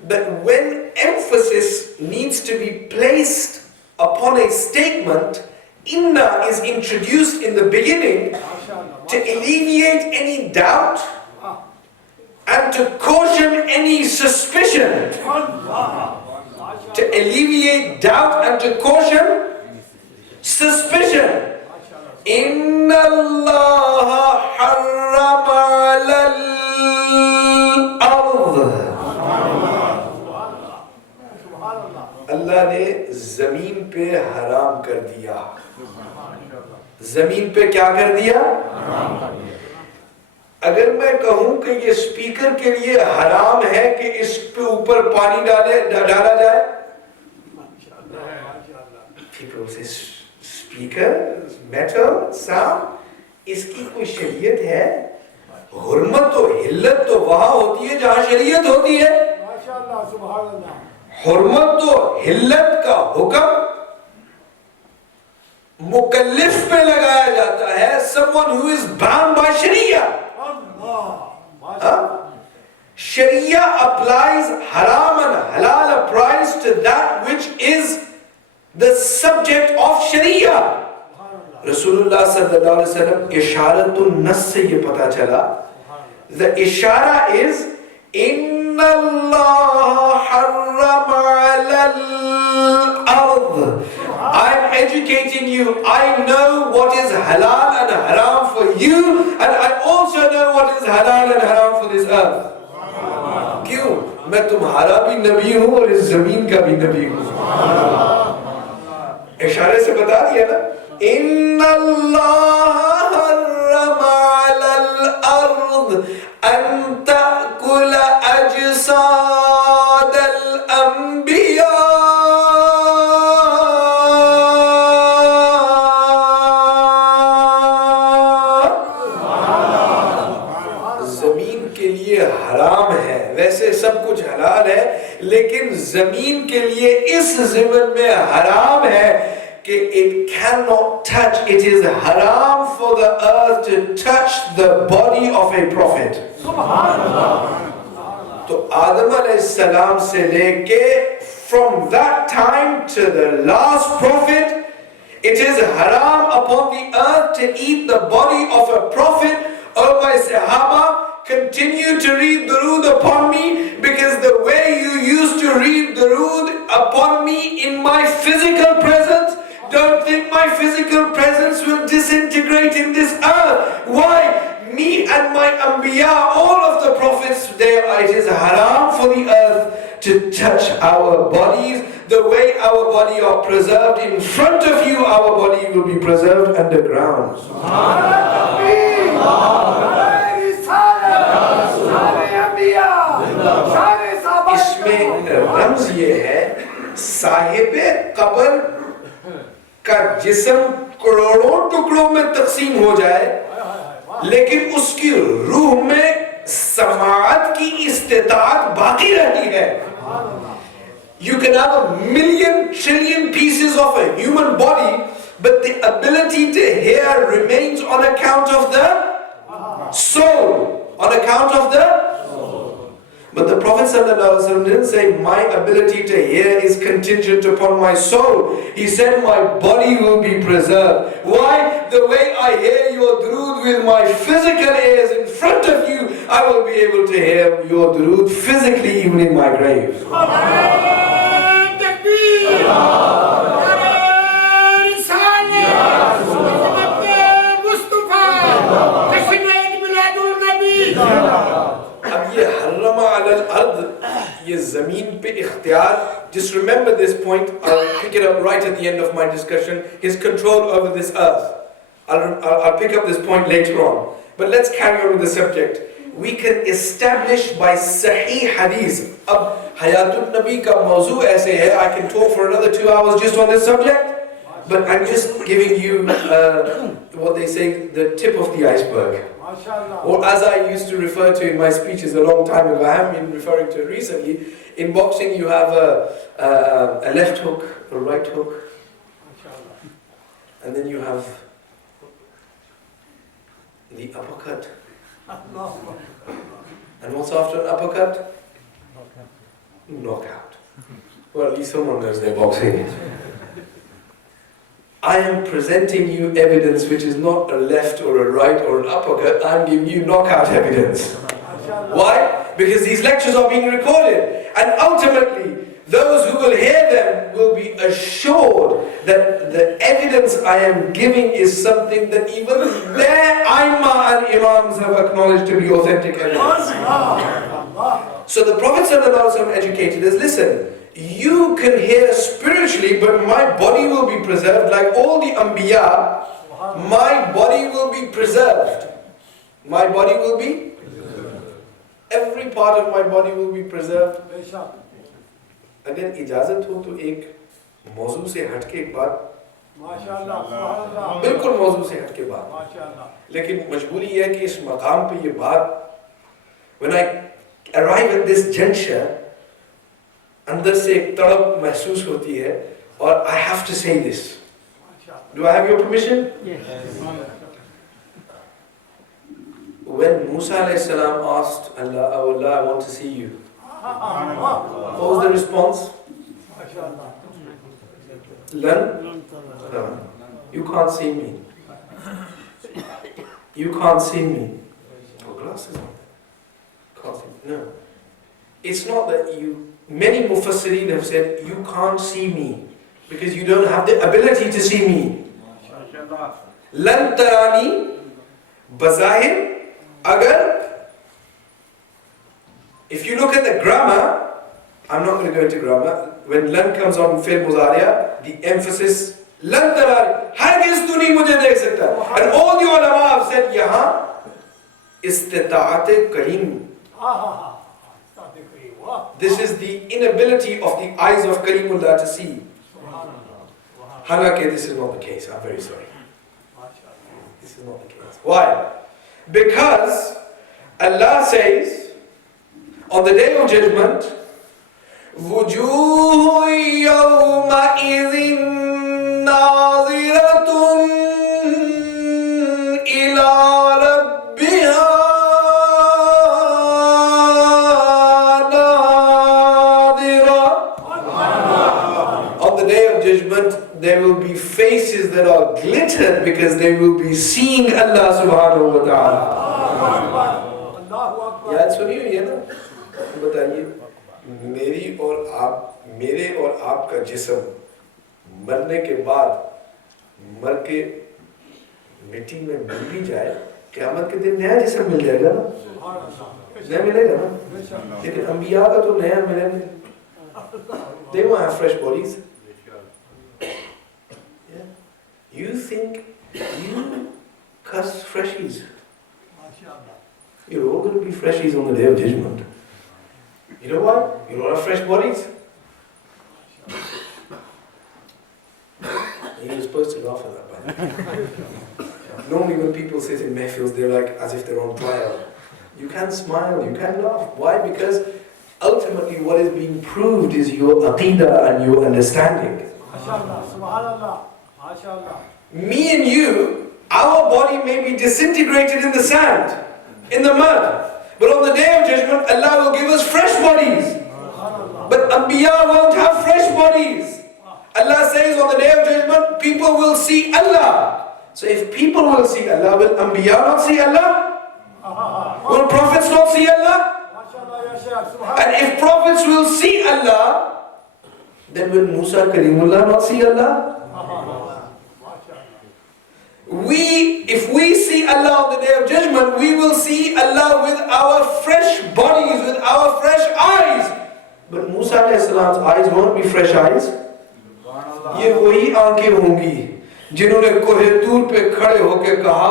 that when emphasis needs to be placed upon a statement, inna is introduced in the beginning to alleviate any doubt and to caution any suspicion. To alleviate doubt and to caution suspicion. Inna Allah harrama al-ard. Allah ने ज़मीन पे हराम कर दिया. ज़मीन पे क्या कर दिया? अगर मैं कहूं कि ये स्पीकर के लिए हराम है कि इस पे ऊपर पानी डाला जाए, people say speaker, metal, sound, इसकी कोई शरीयत है? हुर्मत तो हिल्लत तो वहां होती है जहां शरीयत होती है. हुर्मत तो हिल्लत का हुक्म मुकल्लिफ पे लगाया जाता है, someone who is bound by Sharia. Sharia applies haram and halal applies to that which is the subject of Sharia. Rasulullah sallallahu alaihi wasallam isharatun nas se ye pata chala. The ishara is inna Allah harrama ala al-ard. I'm educating you. I know what is halal and haram for you, and I also know what is halal and haram for this earth. क्यों? मैं तुम्हारा भी नबी हूँ और इस जमीन का भी नबी हूँ. इशारे से बता दिया ना. इन्ना अल्लाह हर्रमा अलल अर्द अन तअकुल अजसाद अल अंबिया. वैसे सब कुछ हलाल है, लेकिन जमीन के लिए इस ज़िमन में हराम है कि it cannot touch, it is haram for the earth to touch the body of a prophet. तो आदम अलैहिस्सलाम से लेके from that time to the last prophet, it is haram upon the earth to eat the body of a prophet. Oh my Sahaba, continue to read durood upon me, because the way you used to read durood upon me in my physical presence, don't think my physical presence will disintegrate in this earth. Why? Me and my Anbiya, all of the prophets, it is haram for the earth to touch our bodies. The way our body are preserved in front of you, our body will be preserved underground. इसमें रमज ये है, साहिबे कब्र का जिस्म करोड़ों टुकड़ों में तकसीम हो जाए, लेकिन उसकी रूह में समाअत की इस्तिताअत बाकी रहती है. You can have 1,000,000,000,000 pieces of a human body, But the ability to hear remains on account of the soul. On account of the soul. But the Prophet ﷺ didn't say, my ability to hear is contingent upon my soul. He said, my body will be preserved. Why? The way I hear your durood with my physical ears in front of you, I will be able to hear your durood physically even in my grave. Just remember this point. I'll pick it up right at the end of my discussion. His control over this earth. I'll pick up this point later on. But let's carry on with the subject. We can establish by Sahih Hadith. Ab Hayatul Nabi ka mawzu aise hai. I can talk for another 2 hours just on this subject. But I'm just giving you what they say, the tip of the iceberg. Or as I used to refer to in my speeches a long time ago, I haven't been referring to it recently. In boxing you have a left hook, a right hook, and then you have the uppercut. And what's after an uppercut? Knockout. Well, at least someone knows their boxing. I am presenting you evidence which is not a left or a right or an uppercut. I'm giving you knockout evidence. Why? Because these lectures are being recorded. And ultimately, those who will hear them will be assured that the evidence I am giving is something that even their Aimma and Imams have acknowledged to be authentic evidence. So the Prophet ﷺ educated us, listen, you can hear spiritually, but my body will be preserved. Like all the Anbiya, my body will be preserved. My body will be every part of my body will be preserved. अगर इजाजत हो तो एक मौजू से हटके एक बात बिल्कुल मौजू से हटके बात लेकिन मजबूरी है कि इस मकाम पे ये बात when I arrive at this juncture अंदर से एक तड़प महसूस होती है और I have to say this. Do I have your permission? Yes. When Musa alayhi salam asked Allah, oh Allah, I want to see you. What was the response? Lan? No. You can't see me. You can't see me. Oh, glasses on. Can't see me. No. It's not that you... Many mufassirin have said, you can't see me. Because you don't have the ability to see me. Lan tarani bazahir agar. If you look at the grammar, I'm not going to go into grammar. When lan comes on fi'l mudariya, the emphasis lan tarani, hargiz tu nahi mujhe dekh sakta. And all the ulama have said yahan istita'at kareem. This is the inability of the eyes of Kareemullah to see. Halake, this is not the case. I'm very sorry. This is not the case. Why? Because Allah says, on the day of judgment, وُجُوهُ يَوْمَئِذٍ نَاظِرَةٌ إِلَىٰ رَبِّهَا there will be faces that are glittered because they will be seeing Allah subhanahu wa ta'ala. याद सुनिए ये ना बताइए मेरे और आपका जिस्म मरने के बाद मर के मिट्टी में मिल भी जाए क़यामत के दिन नया जिस्म मिल जाएगा ना नया मिलेगा ना लेकिन अंबिया का तो नया मिलेगा they won't have fresh bodies. You think you cuss freshies. You're all going to be freshies on the day of judgment. You know why? You don't have fresh bodies. You're supposed to laugh at that, by Normally when people sit in mehfils, they're like as if they're on trial. You can smile, you can laugh. Why? Because ultimately what is being proved is your aqeedah and your understanding. Me and you, our body may be disintegrated in the sand, in the mud. But on the day of judgment, Allah will give us fresh bodies. But Anbiya won't have fresh bodies. Allah says on the day of judgment, people will see Allah. So if people will see Allah, will Anbiya not see Allah? Will prophets not see Allah? And if prophets will see Allah, then will Musa Kalimullah not see Allah? If we see Allah on the day of judgment, we will see Allah with our fresh bodies, with our fresh eyes. But Musa alayhi salam's eyes won't be fresh eyes. ये वही आंखें होंगी जिन्होंने कोहे तूर पे खड़े होके कहा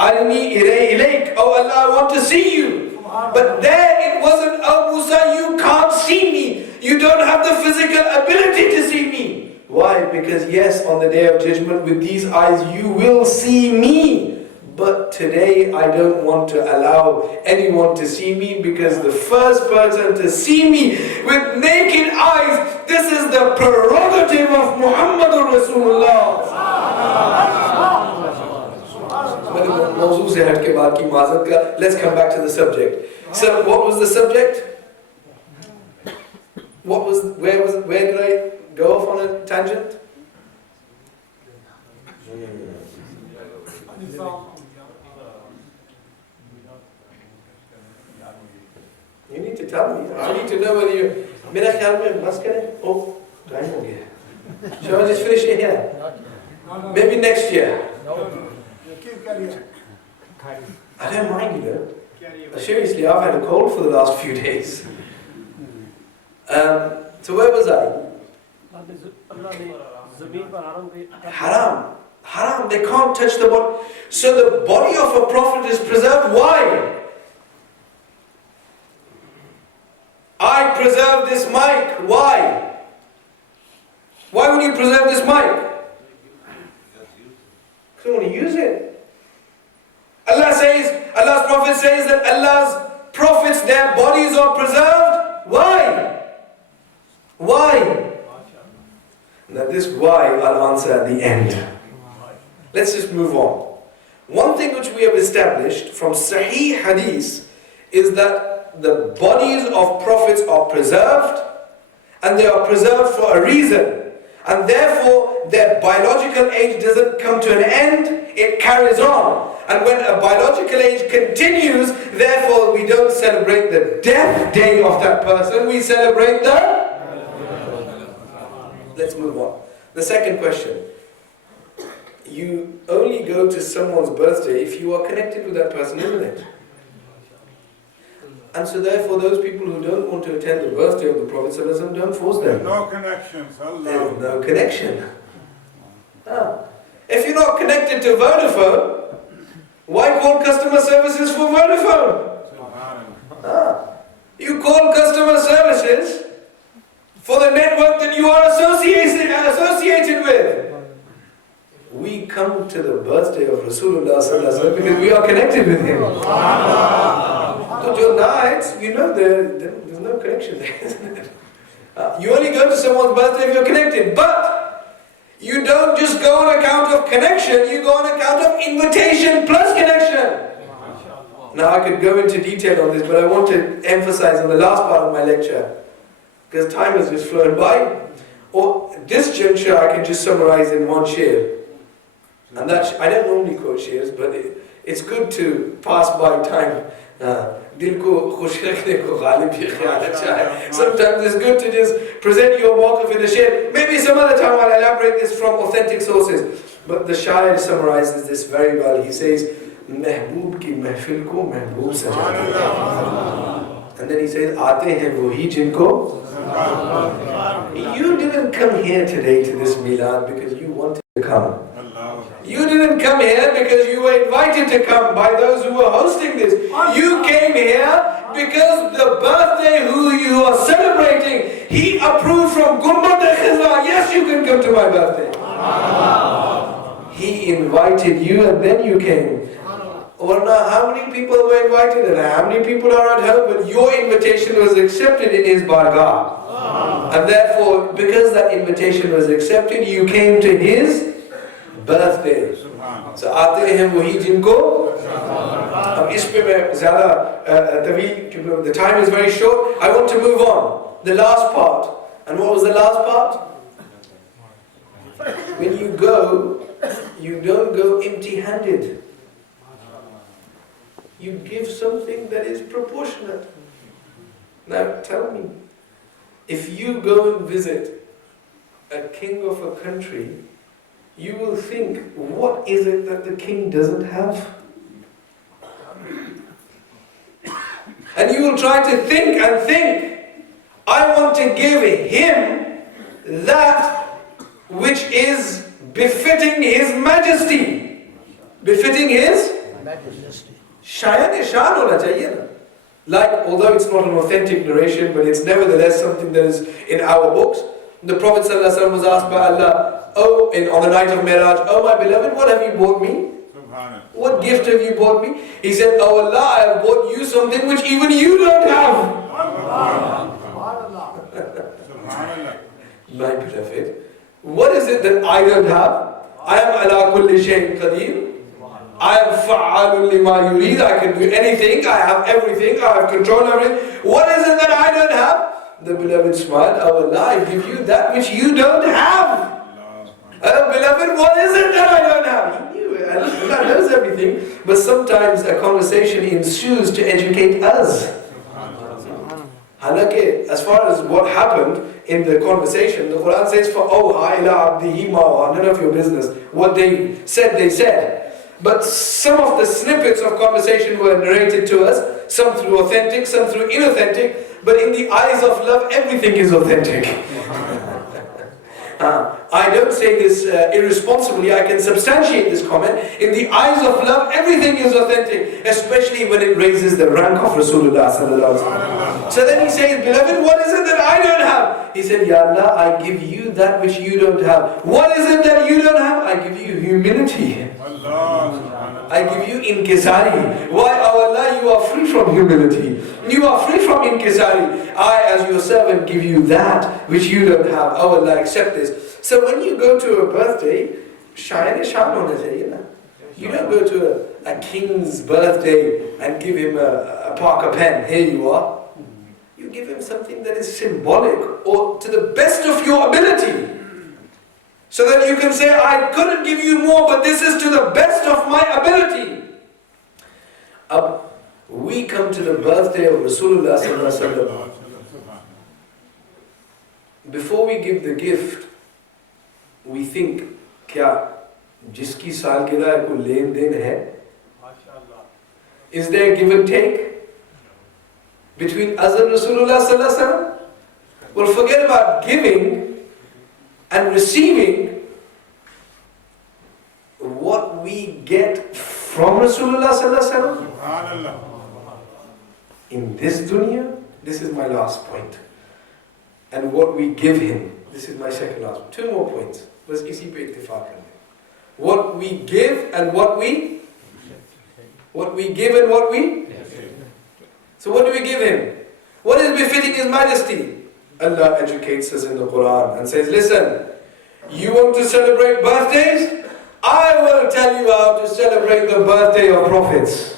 अरनी इलैक, oh Allah, I want to see you. But there it wasn't, oh Musa, you can't see me. You don't have the physical ability to see me. Why? Because yes, on the day of judgment with these eyes you will see me. But today I don't want to allow anyone to see me, because the first person to see me with naked eyes, this is the prerogative of Muhammadur Rasulullah. Let's come back to the subject. So what was the subject? Where did I go off on a tangent? You need to tell me. I need to know whether you... मेरा ख्याल में बस करें? Oh, time हो गया. Shall I just finish it here? Maybe next year. I don't mind, you know. Seriously, I've had a cold for the last few days. So where was I? Haram. They can't touch the body. So the body of a prophet is preserved. Why? I preserve this mic. Why? Why would you preserve this mic? Because I want to use it. Allah's Prophet says that Allah's prophets, their bodies are preserved. Why? Why? Now this why I'll answer at the end. Let's just move on. One thing which we have established from Sahih Hadith is that the bodies of prophets are preserved, and they are preserved for a reason. And therefore their biological age doesn't come to an end, it carries on. And when a biological age continues, therefore we don't celebrate the death day of that person, we celebrate the... Let's move on. The second question. You only go to someone's birthday if you are connected with that person, isn't it? And so therefore those people who don't want to attend the birthday of the Prophet ﷺ, don't force them. No connections. There's no connection. If you're not connected to Vodafone, why call customer services for Vodafone? You call customer services for the network that you are associated with. We come to the birthday of Rasulullah ﷺ because we are connected with him. So your nights, you know there's no connection there. You only go to someone's birthday if you're connected. But you don't just go on account of connection, you go on account of invitation plus connection. Now I could go into detail on this, but I want to emphasize on the last part of my lecture, because time has just flown by. Or this juncture I can just summarize in one share. And that, I don't normally quote shares, but it's good to pass by time. Sometimes it's good to just present your mawqif in a share. Maybe some other time I'll elaborate this from authentic sources. But the Shair summarizes this very well. He says, Mehboob ki mehfil ko mehboob sajata. And then he says, Aate hain wohi jinko. You didn't come here today to this milad because you wanted to come. You didn't come here because you were invited to come by those who were hosting this. You came here because the birthday who you are celebrating, he approved from Gumbad al-Khizla. Yes, you can come to my birthday. He invited you and then you came. Warna, how many people were invited and how many people are at home? But your invitation was accepted in his bargah. And therefore, because that invitation was accepted, you came to his birthday. So आते हैं वही जिनको अब इस पे मैं ज़्यादा तवील, the time is very short. I want to move on. The last part. And what was the last part? When you go, you don't go empty-handed. You give something that is proportionate. Now tell me, if you go and visit a king of a country, you will think, what is it that the king doesn't have? And you will try to think and think, I want to give him that which is befitting his majesty. Befitting his majesty. Shayan-e-shan hona chahiye na. Like, although it's not an authentic narration, but it's nevertheless something that is in our books. The Prophet ﷺ was asked by Allah, on the night of Miraj, oh my beloved, what have you bought me? What gift have you bought me? He said, oh Allah, I have bought you something which even you don't have. My beloved, what is it that I don't have? I am ala kulli shayin qadir. I am fa'alun lima yurid. I can do anything. I have everything. I have control over it. What is it that I don't have? The beloved smiled, oh Allah, I give you that which you don't have. Oh beloved, what is it that I don't have? He knew it. Allah knows everything. But sometimes a conversation ensues to educate us. Halake, as far as what happened in the conversation, the Quran says, فَأَوْحَى إِلَىٰ عَبْدِهِ مَا أَوْحَىٰ. None of your business. What they said. But some of the snippets of conversation were narrated to us, some through authentic, some through inauthentic. But in the eyes of love, everything is authentic. I don't say this irresponsibly, I can substantiate this comment. In the eyes of love, everything is authentic, especially when it raises the rank of Rasulullah sallallahu alaihi wasallam. So then he says, beloved, what is it that I don't have? He said, Ya Allah, I give you that which you don't have. What is it that you don't have? I give you humility. I give you inkisari. Why, oh Allah, you are free from humility. You are free from inkisari. I, as your servant, give you that which you don't have. Oh Allah, accept this. So when you go to a birthday, shayan-e-shan hona chahiye na. You don't go to a king's birthday and give him a Parker pen. Here you are. You give him something that is symbolic or to the best of your ability. So that you can say, I couldn't give you more, but this is to the best of my ability. We come to the birthday of Rasulullah sallallahu alaihi wasallam. Before we give the gift, we think, क्या जिसकी सालगिरह है कोई लेन then है? Is there a give and take between us and Rasulullah sallallahu alaihi wasallam? Well, forget about giving and receiving. What we get from Rasulullah sallallahu alaihi wasallam in this dunya, this is my last point. And what we give him, this is my second last point. Two more points. Bas isi pe ittifaq kar le. What we give and what we give and what we. So what do we give him? What is befitting his majesty? Allah educates us in the Quran and says, listen, you want to celebrate birthdays? I will tell you how to celebrate the birthday of prophets.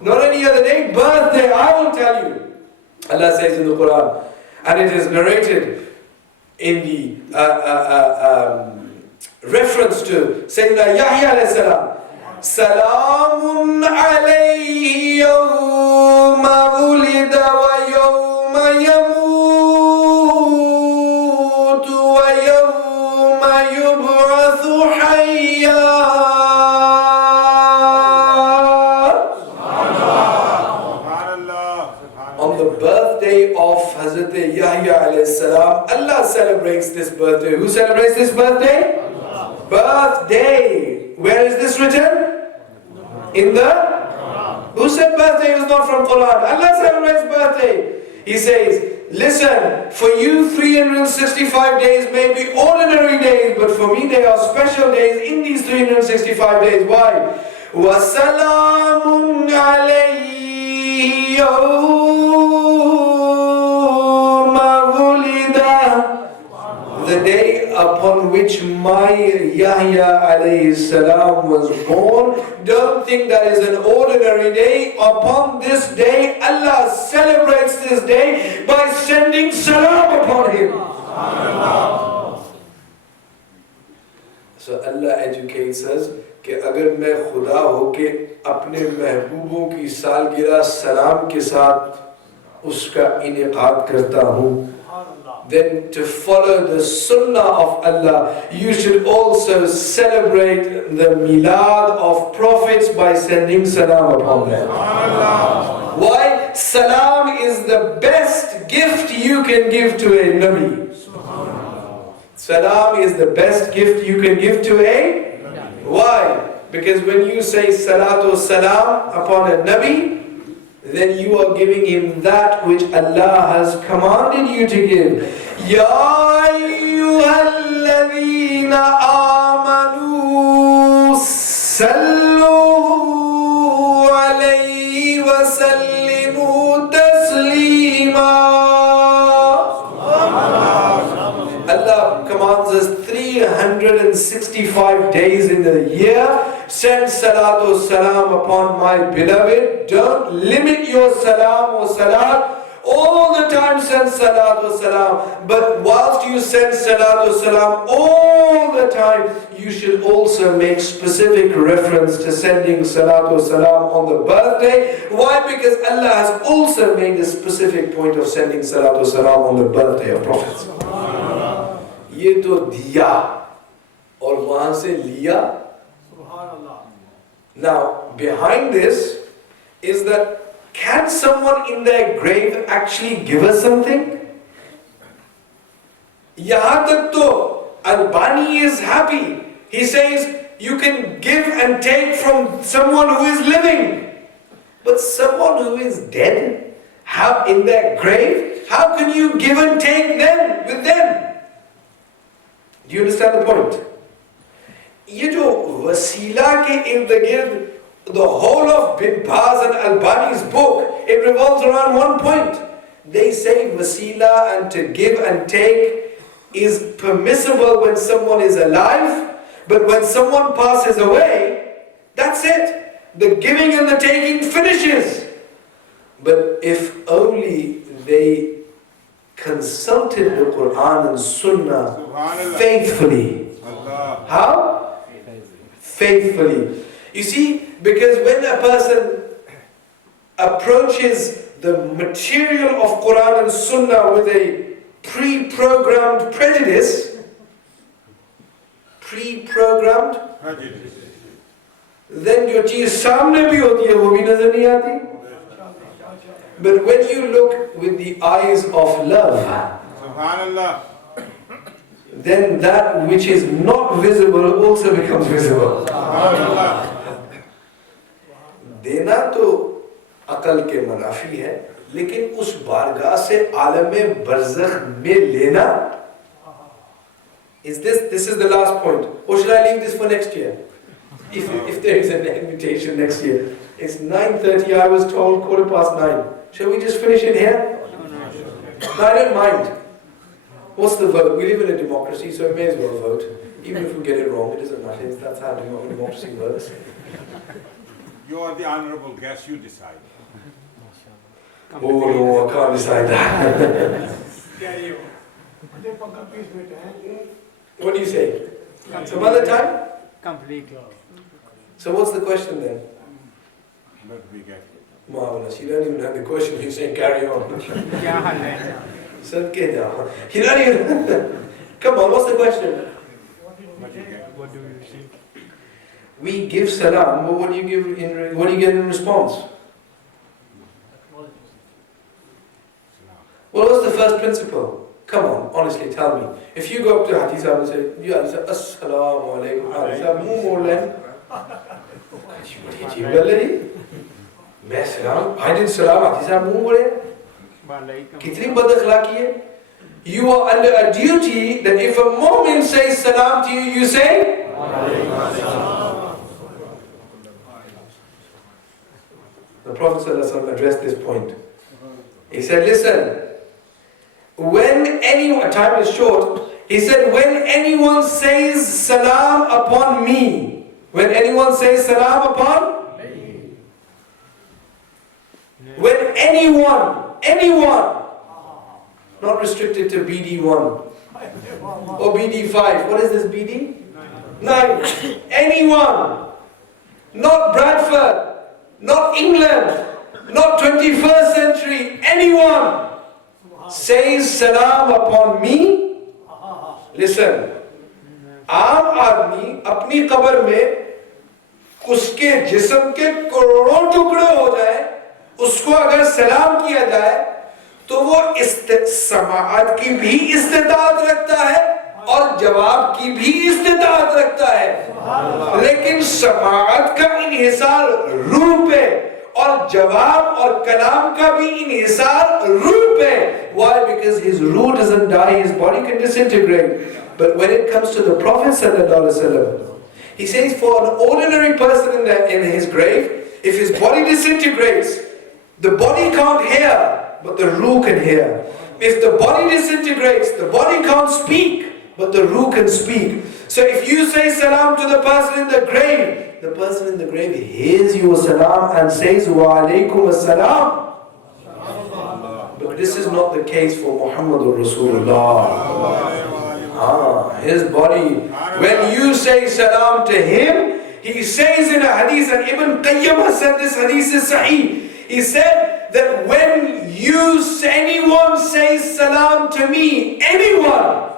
Not any other day, birthday, I will tell you. Allah says in the Quran, and it is narrated in the reference to Sayyidina Yahya alayhi salam. Salamun alayhi yawma wulida wa yawma yamutu wa yawma yub'athu hayya. On the birthday of Hazrat Yahya alayhi salam, Allah celebrates this birthday. Who celebrates this birthday? Allah. Birthday. Where is this written? In the? Who said birthday was not from Quran? Allah celebrates birthday. He says, listen, for you 365 days may be ordinary days, but for me they are special days in these 365 days. Why? وَسَلَامٌ عَلَيْهِ يَوْمَ وُلِدَ. The day upon which my Yahya alayhi salam was born, don't think that is an ordinary day. Upon this day, Allah celebrates this day by sending salam upon him. So Allah educates us कि अगर मैं खुदा होके अपने महबूबों की सालगिरह सलाम के साथ उसका इनेकाद करता हूँ, then to follow the sunnah of Allah, you should also celebrate the milad of prophets by sending salam upon them. Why? Salam is the best gift you can give to a Nabi. Salam is the best gift you can give to a. Why? Because when you say salatu salam upon a Nabi, then you are giving him that which Allah has commanded you to give. Ya ayyuhalladhina amanu sallu alayhi wa sallimu taslima. Allah commands us 365 days in the year. Send salatu salam upon my beloved. Don't limit your salam or salat. All the time send salatu salam. But whilst you send salatu salam all the time, you should also make specific reference to sending salatu salam on the birthday. Why? Because Allah has also made a specific point of sending salatu salam on the birthday of prophets. ये तो दिया और वहां से लिया. Now, behind this is that can someone in their grave actually give us something? Yahan tak to Albani is happy. He says you can give and take from someone who is living. But someone who is dead, how in their grave, how can you give and take them with them? Do you understand the point? ये जो वसीला के इर्द-गिर्द, the whole of Bin Baz and Albani's book, it revolves around one point. They say wasila and to give and take is permissible when someone is alive, but when someone passes away, that's it. The giving and the taking finishes. But if only they consulted the Quran and Sunnah faithfully. How? Faithfully. You see, because when a person approaches the material of Quran and Sunnah with a pre-programmed prejudice, then जो चीज़ सामने भी होती है वो भी नजर नहीं आती. But when you look with the eyes of love, then that which is not visible also becomes visible. देना तो अकल के मनाफी है, लेकिन उस बारगाह से आलम बरज़ख में लेना. This is the last point. Or should I leave this for next year? If there is an invitation next year. It's 9:30, I was told 9:15. Shall we just finish it here? No, I don't mind. What's the vote? We live in a democracy, so we may as well vote. Even if we get it wrong, it doesn't matter. That's how democracy works. You are the honorable guest, you decide. Oh no, I can't decide that. What do you say? Some other time? Completely. So what's the question then? But we get Marvelous. You don't even have the question, you're saying carry on. क्या हाल है? You don't even... Come on, what's the question? what you get. What do you see? We give salam, but what do you get in response? Well, what's the first principle? Come on, honestly, tell me. If you go up to Hathi Sahib and say, "Ya Assalamu alaikum," Hathi Sahib, muh more len. मैं सलाम, I did salam, Hathi Sahib muh more. Kitni bad akhlaqi hai? You are under a duty that if a mu'min says salam to you, you say? The Prophet ﷺ addressed this point. He said, listen, when anyone, time is short, He said, when anyone says salam upon me, when anyone says salam upon, when anyone, not restricted to BD1 or BD5. What is this BD? 9. Anyone, not Bradford, not England, not 21st century, anyone says salam upon me. Listen, आम आदमी अपनी कब्र में उसके जिस्म के करोड़ों टुकड़े हो जाए, उसको अगर सलाम किया जाए तो वो समाअत की भी इस्तिताअत रखता है और जवाब की भी इस्तिताअत रखता है, लेकिन समाअत का इन्हिसार रूह पे और जवाब और कलाम का भी इन्हिसार रूह पे. Why? Because his ruh doesn't die, his body can disintegrate. But when it comes to the Prophet ﷺ, he says for an ordinary person in his grave, if his body disintegrates, the body can't hear, but the ruh can hear. If the body disintegrates, the body can't speak, but the ruh can speak. So if you say salam to the person in the person in the grave hears your salam and says wa alaykum as-salam. But this is not the case for Muhammadur Rasulullah. His body, when you say salam to him, he says in a hadith, and Ibn Qayyim has said this hadith is sahih. He said that when anyone says salam to me, anyone,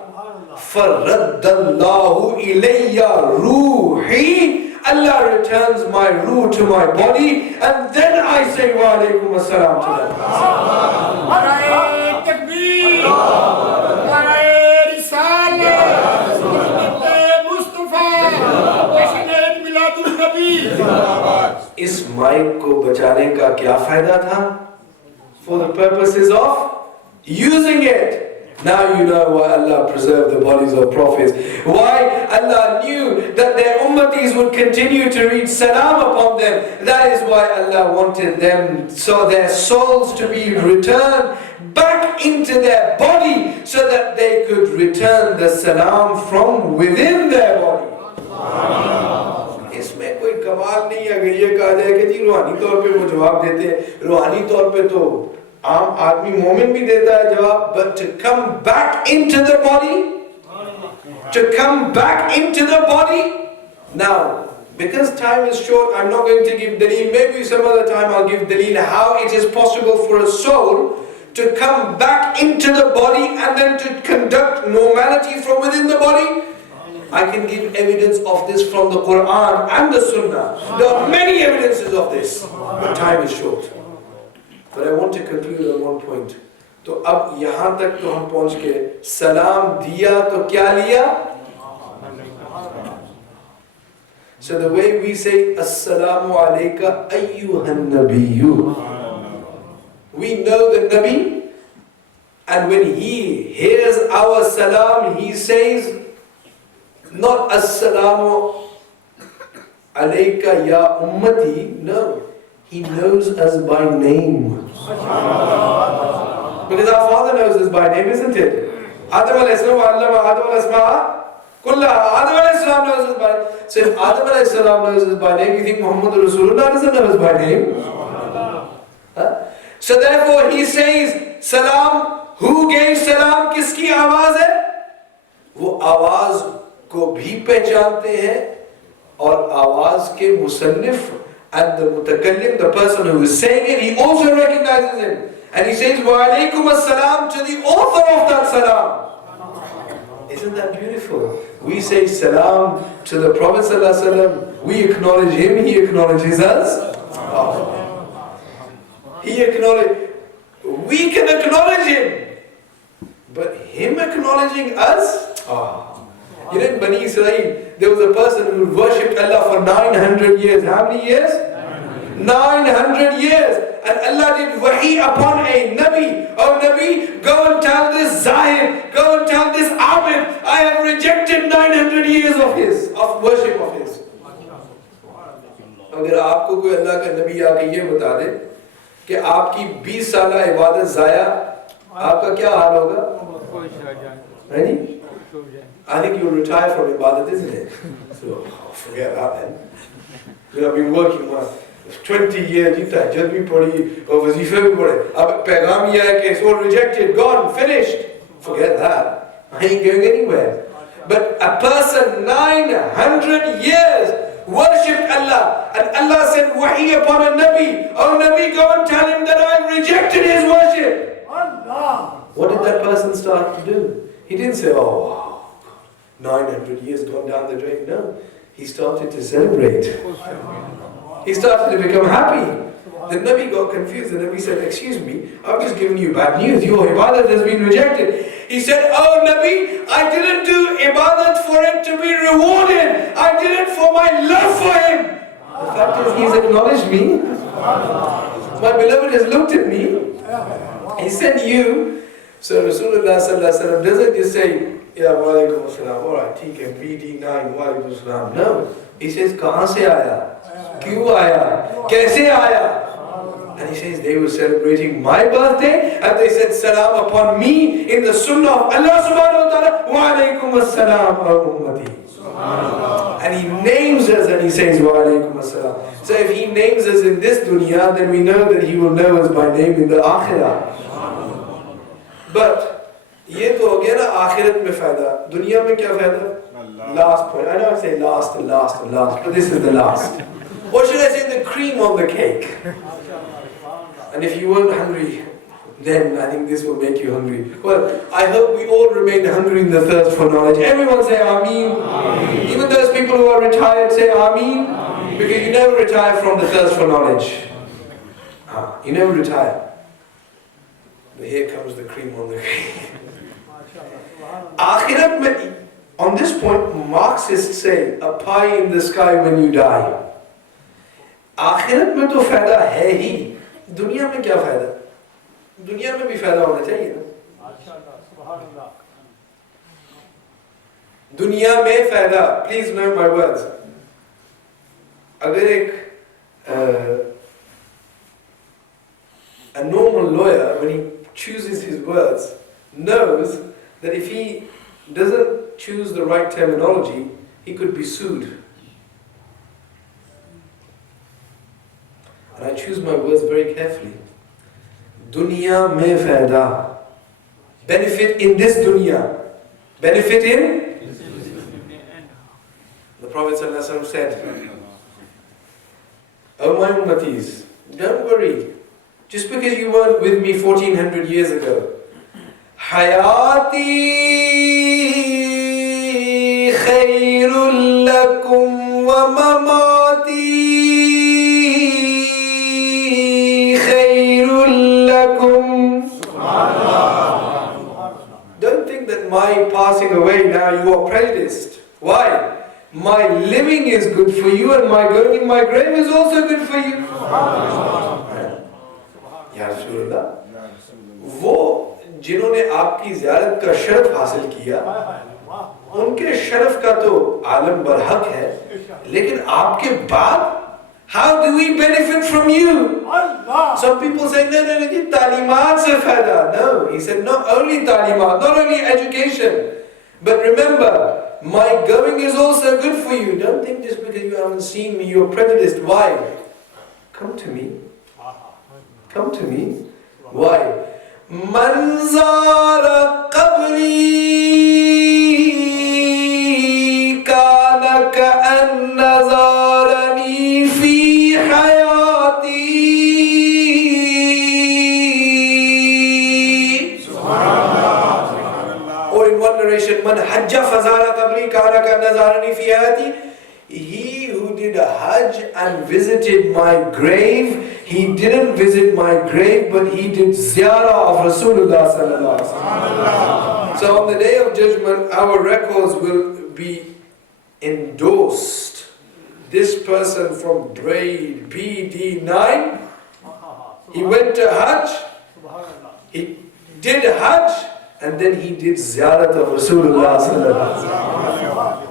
فَرَدَّ اللَّهُ إِلَيَّ رُوحِي, Allah returns my ruh to my body, and then I say wa alaykum as-salam to them. इस mic को बचाने का क्या फायदा था? For the purposes of using it. Now you know why Allah preserved the bodies of prophets. Why Allah knew that their ummatis would continue to read salam upon them. That is why Allah wanted them, so their souls to be returned back into their body, so that they could return the salam from within their body. इसमें कोई कमाल नहीं है अगर ये कहा जाए कि जी रूहानी तौर पे वो जवाब देते हैं. रूहानी तौर पे तो आम आदमी मोमिन भी देता है जवाब, but to come back into the body, now because time is short, I'm not going to give daleel. Maybe some other time I'll give daleel how it is possible for a soul to come back into the body and then to conduct normality from within the body. I can give evidence of this from the Quran and the Sunnah. There are many evidences of this, but time is short. But I want to conclude on one point. तो अब यहाँ तक तो हम पहुँच गए. सलाम दिया तो क्या लिया? So the way we say Assalamu alayka ayyuhan nabiyyu, we know the Nabi, and when he hears our salam, he says not Assalamu alayka ya ummati, no. He knows us by name. Because our Father knows us by name, isn't it? Adam alayhi salam allama Adam al-asma'a kullaha. Adam alayhi salam knows us by name. So if Adam alayhi salam knows us by name, you think Muhammad Rasulullah doesn't know us by name? Huh? So therefore he says, salam, who gave salam, kiski आवाज है? वो आवाज को भी पहचानते हैं और आवाज के मुसन्निफ and the mutakallim, the person who is saying it, he also recognizes him. And he says, wa alaykum as-salam, to the author of that salam. Isn't that beautiful? We say salam to the Prophet ﷺ. We acknowledge him, he acknowledges us. He acknowledges. We can acknowledge him. But him acknowledging us? You know, in Bani Israel, there was a person who worshipped Allah for 900 years. How many years? 900 years. And Allah did wahi upon a Nabi. Oh Nabi, go and tell this Zahid, go and tell this Abid, I have rejected 900 years of worship of his. अगर आपको कोई अल्लाह का नबी आके ये बता दे कि आपकी 20 साल इबादत ज़ाया, आपका क्या हाल होगा? है नहीं? I think you'll retire from ibadat, isn't it? So, forget that then. I've been working 20 years, just be putting wazifa bhi pade. Ab paigam ye hai ki it's all rejected, gone, finished. Forget that. I ain't going anywhere. But a person 900 years worshipped Allah, and Allah sent wahi upon a Nabi. Oh Nabi, go and tell him that I've rejected his worship. Allah. What did that person start to do? He didn't say, oh wow, 900 years gone down the drain. No, he started to celebrate. He started to become happy. The Nabi got confused. The Nabi said, excuse me, I've just given you bad news. Your ibadat has been rejected. He said, oh Nabi, I didn't do ibadat for it to be rewarded. I did it for my love for him. The fact is, he's acknowledged me. My beloved has looked at me. He said you. So Rasulullah sallallahu alaihi wasallam doesn't just say, Ya walaikum assalam, alright, theek hai, BD9, walaikum assalam. No. He says, kahan se aaya? Kyun aaya? Kaise aaya? And he says, they were celebrating my birthday, and they said salam upon me in the sunnah of Allah subhanahu wa ta'ala, wa alaikum assalam wa ummati. And he names us and he says, wa alaikum assalam. So if he names us in this dunya, then we know that he will know us by name in the akhirah. But, ye to ho gaya na akhirat mein fayda. Dunya mein kya fayda? Last point. I know I say last, but this is the last. Or should I say the cream on the cake? And if you weren't hungry, then I think this will make you hungry. Well, I hope we all remain hungry in the thirst for knowledge. Everyone say Ameen. Ameen. Even those people who are retired say Ameen. Ameen. Because you never retire from the thirst for knowledge. You never retire. But here comes the cream on the cake. Akhirat mein, on this point, Marxists say, a pie in the sky when you die. Akhirat mein to fayda hai hi. दुनिया में क्या फायदा? दुनिया में भी फायदा होना चाहिए ना? दुनिया में फायदा, please know my words. अगर एक a normal lawyer, when he chooses his words, knows that if he doesn't choose the right terminology, he could be sued. And I choose my words very carefully. Dunya mein fayda. Benefit in this dunya. Benefit in? The Prophet ﷺ said, oh my ummatis, don't worry. Just because you weren't with me 1400 years ago. Hayati khairul lakum wa mamati my passing away now you are prejudiced. Why? My living is good for you and my going in my grave is also good for you. Ya Rasulullah, वो जिन्होंने आपकी ज़ियारत का शरफ हासिल किया, उनके शरफ का तो आलम बरहक है, लेकिन आपके बाद how do we benefit from you? Some people say, no, talimat se fayda. No, he said, not only talimat, not only education. But remember, my going is also good for you. Don't think just because you haven't seen me, you're prejudiced. Why? Come to me. Come to me. Why? Manzara qabri kana ka'anna zarani fi hayati. Or in one narration, man hajja fazara qabri kana ka'anna zarani fi hayati. He who did a hajj and visited my grave, he didn't visit my grave, but he did ziyarah of Rasulullah sallallahu alaihi wasallam. So on the day of judgment, our records will be endorsed. This person from grade BD9, he went to hajj, he did hajj, and then he did ziyarat of Rasulullah sallallahu alaihi wasallam.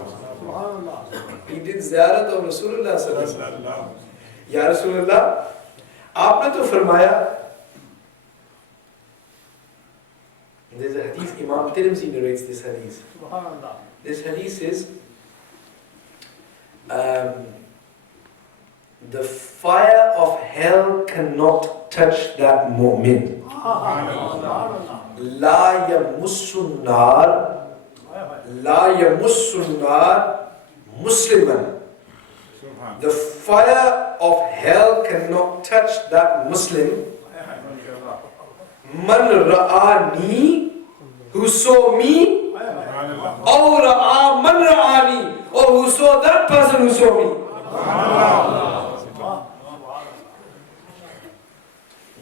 He did ziyarat of Rasulullah sallallahu alaihi wasallam. Ya Rasulullah, आपने तो फरमाया There's a hadith, Imam Tirmidhi narrates this hadith. This hadith is, the fire of hell cannot touch that mu'min. La yamussun nar musliman. The fire of hell cannot touch that Muslim. Man ra'ani, who saw me, or ra'a man ra'ani, or who saw that person who saw me.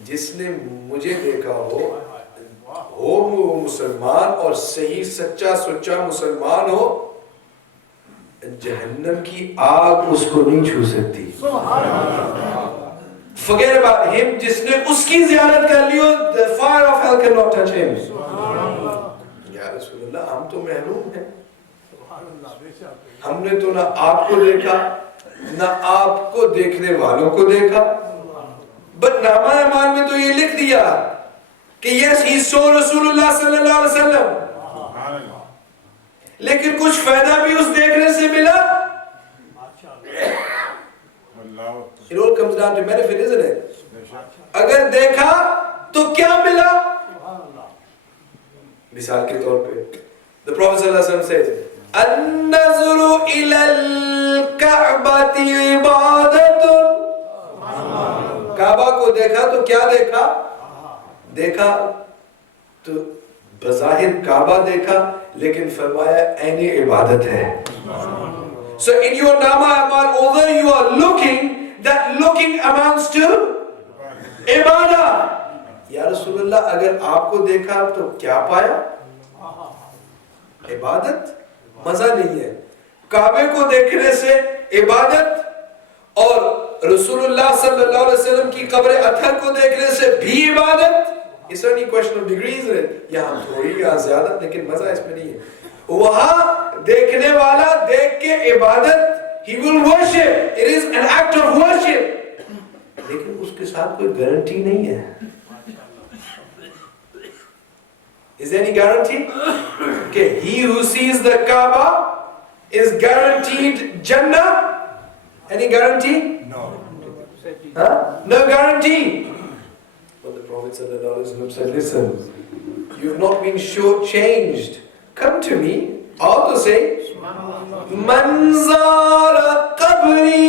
जिसने मुझे देखा हो वो मुसलमान और सही सच्चा सुच्चा मुसलमान हो, जहन्नम की आग उसको नहीं छू सकती. Forget about him. जिसने उसकी ज़ियारत कर ली हो, the fire of hell cannot touch him. या रसूलल्लाह, हम तो महरूम हैं. हमने तो ना आपको देखा, ना आपको देखने वालों को देखा. But नामा अमाल में तो ये लिख दिया कि yes, he saw रसूलुल्लाह सल्लल्लाहु अलैहि वसल्लम. लेकिन कुछ फायदा भी उस देखने से मिला. It all comes down to benefit, isn't it? अगर देखा तो क्या मिला? मिसाल के तौर पे, the Prophet sallallahu alaihi wasallam says, "An-nazru ila al-Ka'bati ibadatun." काबा को देखा तो क्या देखा? देखा तो बज़ाहिर काबा देखा, लेकिन फरमाया ऐनी इबादत है. So in your nama amal, although you are looking, that looking amounts to ibadah. या रसूलल्लाह, अगर आपको देखा तो क्या पाया? इबादत. मजा नहीं है. काबे को देखने से इबादत और रसूलुल्लाह सल्लल्लाहु अलैहि वसल्लम की कब्र अथर को देखने से भी इबादत. It's only a question of degrees. यहाँ थोड़ी यहाँ ज्यादा, लेकिन मजा इसमें नहीं है. वहाँ देखने वाला देख के इबादत, he will worship. It is an act of worship. लेकिन उसके साथ कोई गारंटी नहीं है. Is there any guarantee? Okay, he who sees the Kaaba is guaranteed Jannah. Any guarantee? No. Huh? No guarantee. But the Prophet ﷺ said, listen, you've not been shortchanged. Come to me. Or to say, Man zara qabri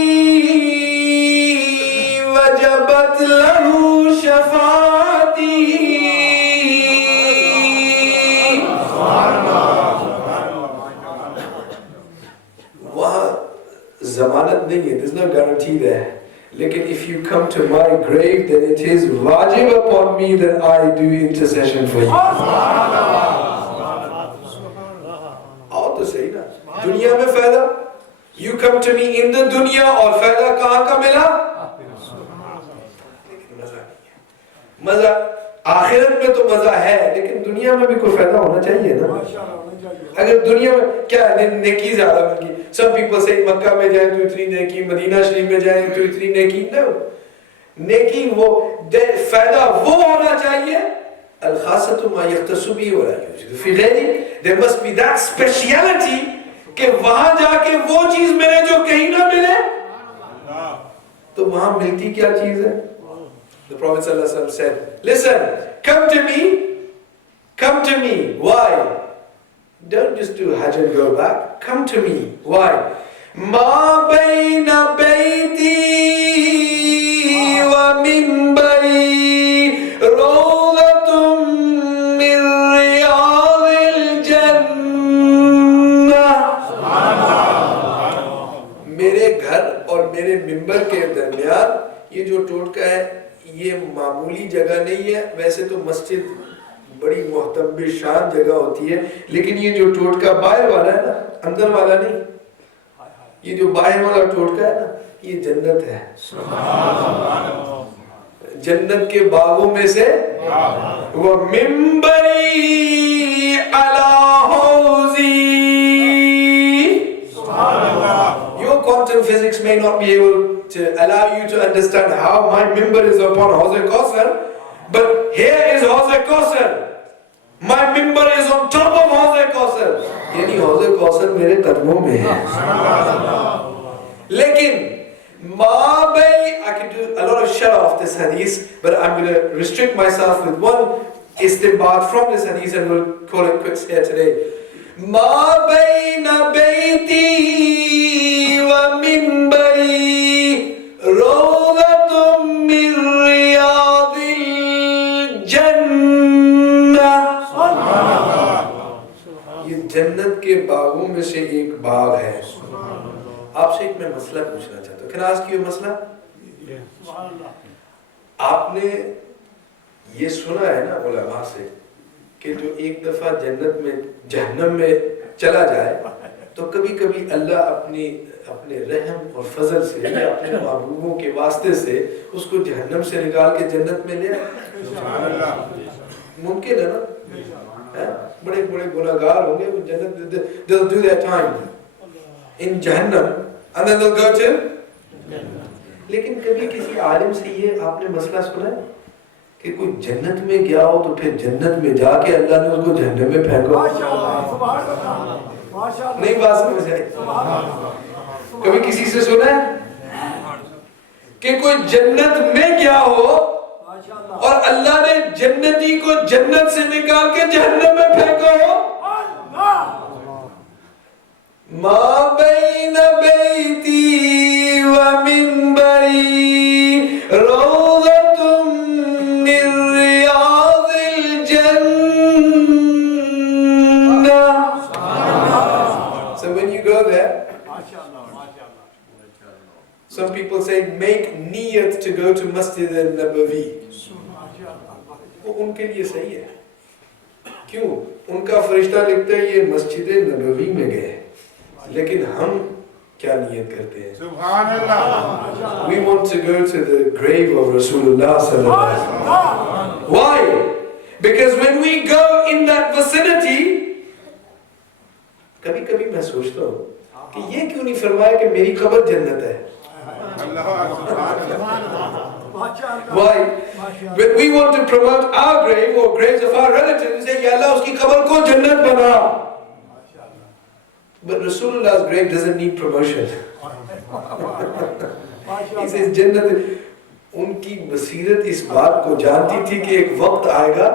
wajabat lahu shafaati. Zamanat nahi hai, there's no guarantee there. Lekin if you come to my grave, then it is wajib upon me that I do intercession for you. Aur to sahi na. Dunya mein faida. You come to me in the dunya, aur faida kahan ka mila? Lekin maza nahi hai. Maza, आखिरत में तो मजा है, लेकिन दुनिया में भी कोई फायदा होना चाहिए ना. अगर दुनिया में क्या नेकी ज्यादा मिलेगी. Some people say मक्का में जाए तो इतनी नेकी, मदीना शरीफ में जाए तो इतनी नेकी. No, नेकी वो फायदा वो होना चाहिए. अल-खासतु मा यख्तसु बिही व ला युजदु फी गैरिही. There must be that speciality कि वहाँ जाके वो चीज मिले जो कहीं ना मिले. तो वहाँ मिलती क्या चीज है? The Prophet ﷺ said, listen, come to me. Why? Don't just do Hajj and go back. Come to me. Why? Ma bayna bayti wa minbari rawdatun min riyadil jannah. मेरे घर और मेरे मिंबर के दरमियान ये जो टोटका है, ये मामूली जगह नहीं है. वैसे तो मस्जिद बड़ी मोहतब्बे शान जगह होती है, लेकिन ये जो टोटका बाहर वाला है ना, अंदर वाला नहीं, ये जो बाहर वाला टोटका है ना, ये जन्नत है. जन्नत के बागों में से वो मिंबरी अला हौजी. Your quantum physics may not be able to allow you to understand how my mimbar is upon Hawz al-Kawthar, but here is Hawz al-Kawthar. My minbar is on top of Hawz Kausar. यानी हौज़ कौसर मेरे कदमों में है. लेकिन I can do a lot of sharh of this hadith, but I'm going to restrict myself with one istinbat from this hadith and we'll call it quits here today. Ma bayna bayti wa minbari rawdatun min riyadil jannah. ये जन्नत के बागों में से एक बाग है. आपसे एक मैं मसला पूछना चाहता हूँ. Can I ask you a मसला? आपने ये सुना है ना उलमा से कि जो एक दफा जन्नत में जहन्नम में चला जाए तो कभी कभी अल्लाह अपने रहम और फजल से या अपने महबूबों के वास्ते से उसको जहन्नम से निकाल के जन्नत में ले आए. मुमकिन है ना? बड़े बड़े गुनाहगार होंगे वो जन्नत they'll do their time in जहन्नम and then they'll go to. लेकिन कभी किसी आलिम से ये आपने मसला सुना है कि कोई जन्नत में गया हो तो फिर जन्नत में जाके अल्लाह ने उसको जहन्नम में फेंका? नहीं बात समझ आई? कभी किसी से सुना है कि कोई जन्नत में गया हो और अल्लाह ने जन्नती को जन्नत से निकाल के जहन्नम में फेंका हो? मा बैन बैती व मिंबरी रौज़तुम मिन रियादिल जन्नह. So when you go there, some people say make niyat to go to Masjid al-Nabawi. वो उनके लिए सही है. क्यों? उनका फरिश्ता लिखता है ये मस्जिद नबवी में गए. लेकिन हम क्या नियत करते हैं? Subhan Allah. We want to go to the grave of Rasulullah sallallahu alaihi wasallam. Why? Because when we go in that vicinity, कभी-कभी मैं सोचता हूँ कि ये क्यों नहीं फरमाया कि मेरी कब्र जन्नत है? Why? When we want to promote our grave or graves of our relatives, we say, Ya Allah, उसकी कब्र को जन्नत बना. But Rasulullah's grave doesn't need promotion. He says, जन्नत. उनकी बसीरत इस बात को जानती थी कि एक वक्त आएगा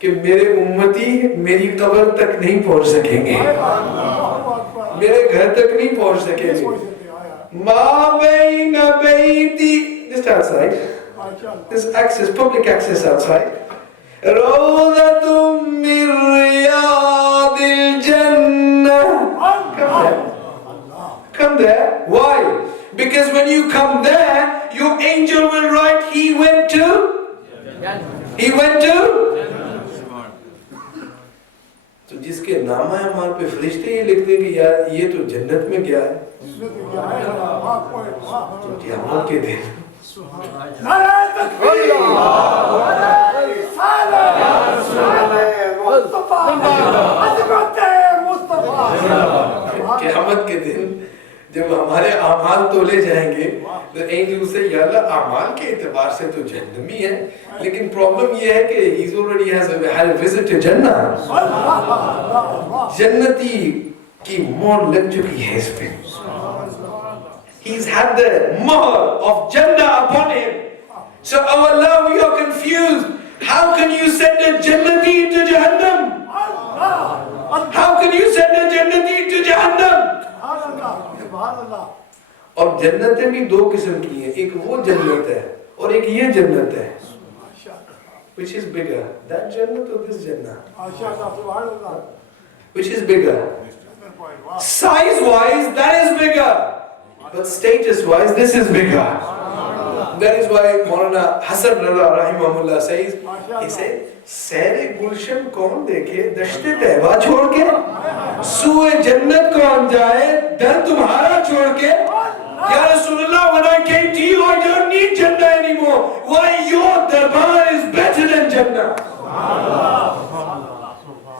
कि मेरे उम्मती मेरी कब्र तक नहीं पहुंच सकेंगे, मेरे घर तक नहीं पहुंच सकेंगे. Ma bayna bayti, just outside. There's access, public access outside. Rawdatun min riyadil jannah. Come there. Why? Because when you come there, your angel will write, he went to. तो जिसके नामा है हमारे पे फरिश्ते ये लिखते हैं कि यार ये तो जन्नत में गया है. तो क़यामत के दिन क़यामत के दिन जब हमारे आमाल तोले जाएंगे तो एंजल से या अल्लाह आमाल के एतबार से तो जन्नमी है, लेकिन प्रॉब्लम ये है कि he's already had a visit to Jannah. जन्नती की मोहर लग चुकी है इस पे. He's had the mohr of Jannah upon him. So oh Allah, we are confused. How can you send a Jannati into Jahannam? How can you send a Jannati into Jahannam? और जन्नतें भी दो किस्म की हैं. एक वो जन्नत है और एक ये जन्नत है. Which is bigger, that Jannat or this Jannah? Which is bigger? Size wise, that is bigger, but status wise, this is bigger. That is why Maulana Hasan Rada Rahimahullah says, he said, सैरे गुलशन कौन देखे दश्ते तैबा छोड़ के, सूए जन्नत कौन जाए दर तुम्हारा छोड़ के. Ya Rasulullah, when I came to you, I don't need Jannah anymore. Why? Your darbar is better than Jannah.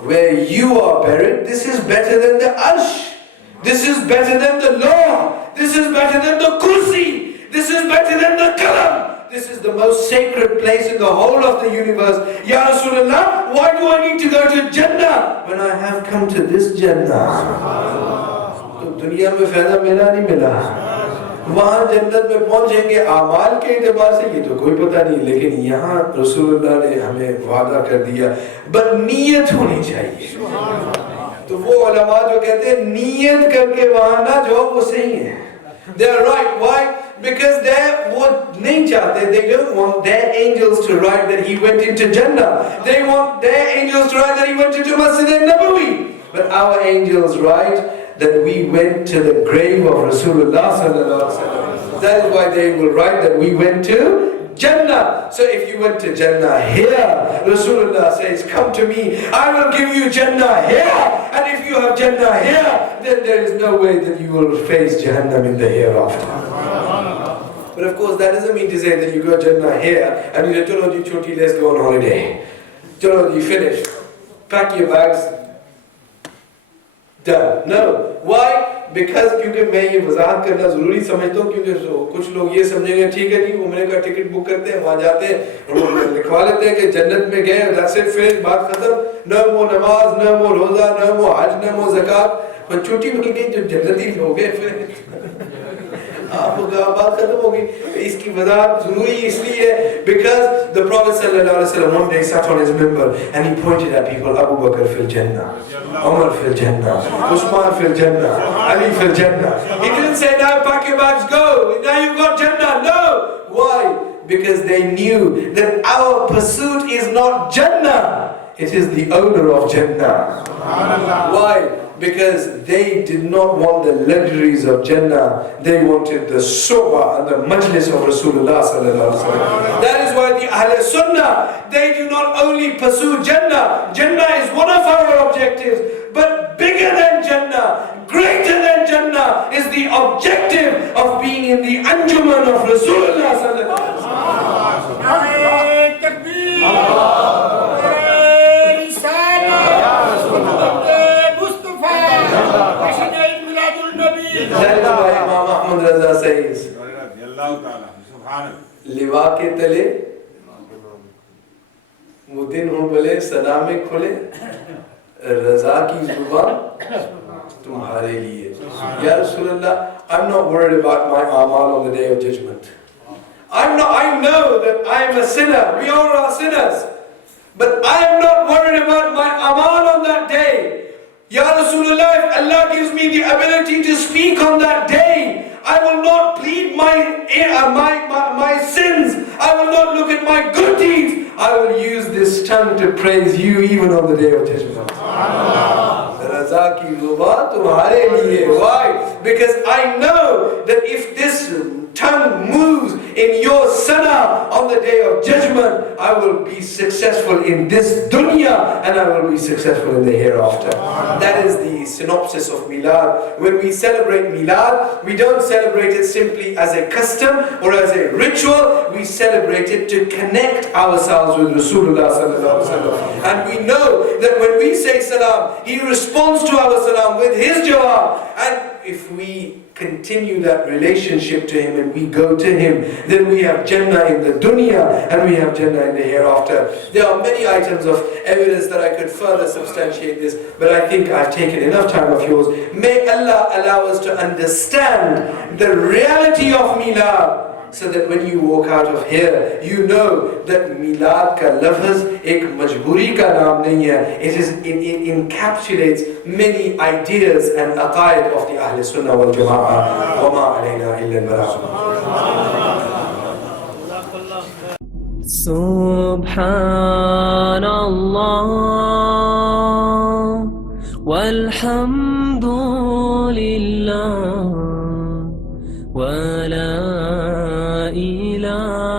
Where you are buried, this is better than the Arsh. This is better than the law. This is better than the kursi. This is better than the kalam. this is the most sacred place in the whole of the universe. Ya Rasulullah, why do I need to go to Jannah when I have come to this Jannah? तो दुनिया में फायदा मिला नहीं मिला, वहाँ जन्नत में पहुँचेंगे आमाल के एतबार से ये तो कोई पता नहीं, लेकिन यहाँ रसूलुल्लाह ने हमें वादा कर दिया, बस नीयत होनी चाहिए। तो वो उलमा जो कहते हैं नीयत करके वहाँ ना जाओ, वो सही है। They are right. Why? Because they वो नहीं चाहते, they don't want their angels to write that he went into Jannah. They want their angels to write that he went into Masjid al-Nabawi. But our angels write that we went to the grave of Rasulullah sallallahu alaihi wasallam. That is why they will write that we went to Jannah. So if you went to Jannah here, Rasulullah says, come to me, I will give you Jannah here. And if you have Jannah here, then there is no way that you will face Jahannam in the hereafter. But of course that doesn't mean to say that you go Jannah here and you say, chalo ji choti, let's go on holiday. Chalo ji, finish. Pack your bags. Done. No. Why? Because क्योंकि मैं ये वजाहत करना ज़रूरी समझता हूँ, क्योंकि कुछ लोग ये समझेंगे ठीक है जी उम्रे का टिकट बुक करते हैं, वहाँ जाते हैं और लिखवा लेते हैं कि जन्नत में गए, that's it, फिर बात खत्म, न वो नमाज, न वो रोज़ा, न वो हज, न वो ज़कात, पर छुट्टी मिल गई जो जन्नती हो गए, फिर बात खत्म होगी। इसकी वजाहत ज़रूरी इसलिए है because the Prophet sallallahu alaihi wasallam one day sat on his member and he pointed at people, Abu Bakr fil Jannah, Umar fil Jannah, Usman fil Jannah, Ali fil Jannah. He didn't say now pack your bags, go, now you've got Jannah. No. Why? Because they knew that our pursuit is not Jannah, it is the owner of Jannah. Why? Because they did not want the luxuries of Jannah, they wanted the sohbah and the majlis of Rasulullah sallallahu alaihi wasallam. That is why the Ahl Sunnah, they do not only pursue Jannah. Jannah is one of our objectives, but bigger than Jannah, greater than Jannah is the objective of being in the Anjuman of Rasulullah sallallahu alaihi wasallam. That is why Imam Ahmad Raza says, लिवा के तले वो दिन हो भले सदा में खुले रजा की जुबान तुम्हारे लिए। Ya Rasulullah, I'm not worried about my amal on the day of judgment. I know that I am a sinner. We all are sinners. But I am not worried about my amal on that day. Ya Rasulullah, if Allah gives me the ability to speak on that day, I will not plead my sins. I will not look at my good deeds. I will use this tongue to praise you even on the day of judgment. Raza ki zuba tumhare liye. Why? Because I know that if this tongue moves in your sana on the day of judgment, I will be successful in this dunya and I will be successful in the hereafter. That is the synopsis of Milad. When we celebrate Milad, we don't celebrate it simply as a custom or as a ritual. We celebrate it to connect ourselves with Rasulullah sallallahu alaihi wasallam. And we know that when we say salam, he responds to our salam with his jawab. And if we continue that relationship to him and we go to him, then we have Jannah in the dunya and we have Jannah in the hereafter. There are many items of evidence that I could further substantiate this, but I think I've taken enough time of yours. May Allah allow us to understand the reality of Milad, so that when you walk out of here, you know that Milad ka lafaz ek majburi ka naam nahi hai. It encapsulates many ideas and aqaid of the Ahl Sunnah wal Jama'ah. Wa ma alayna illa al-balagh. Subhanallah walhamdulillah wa la إله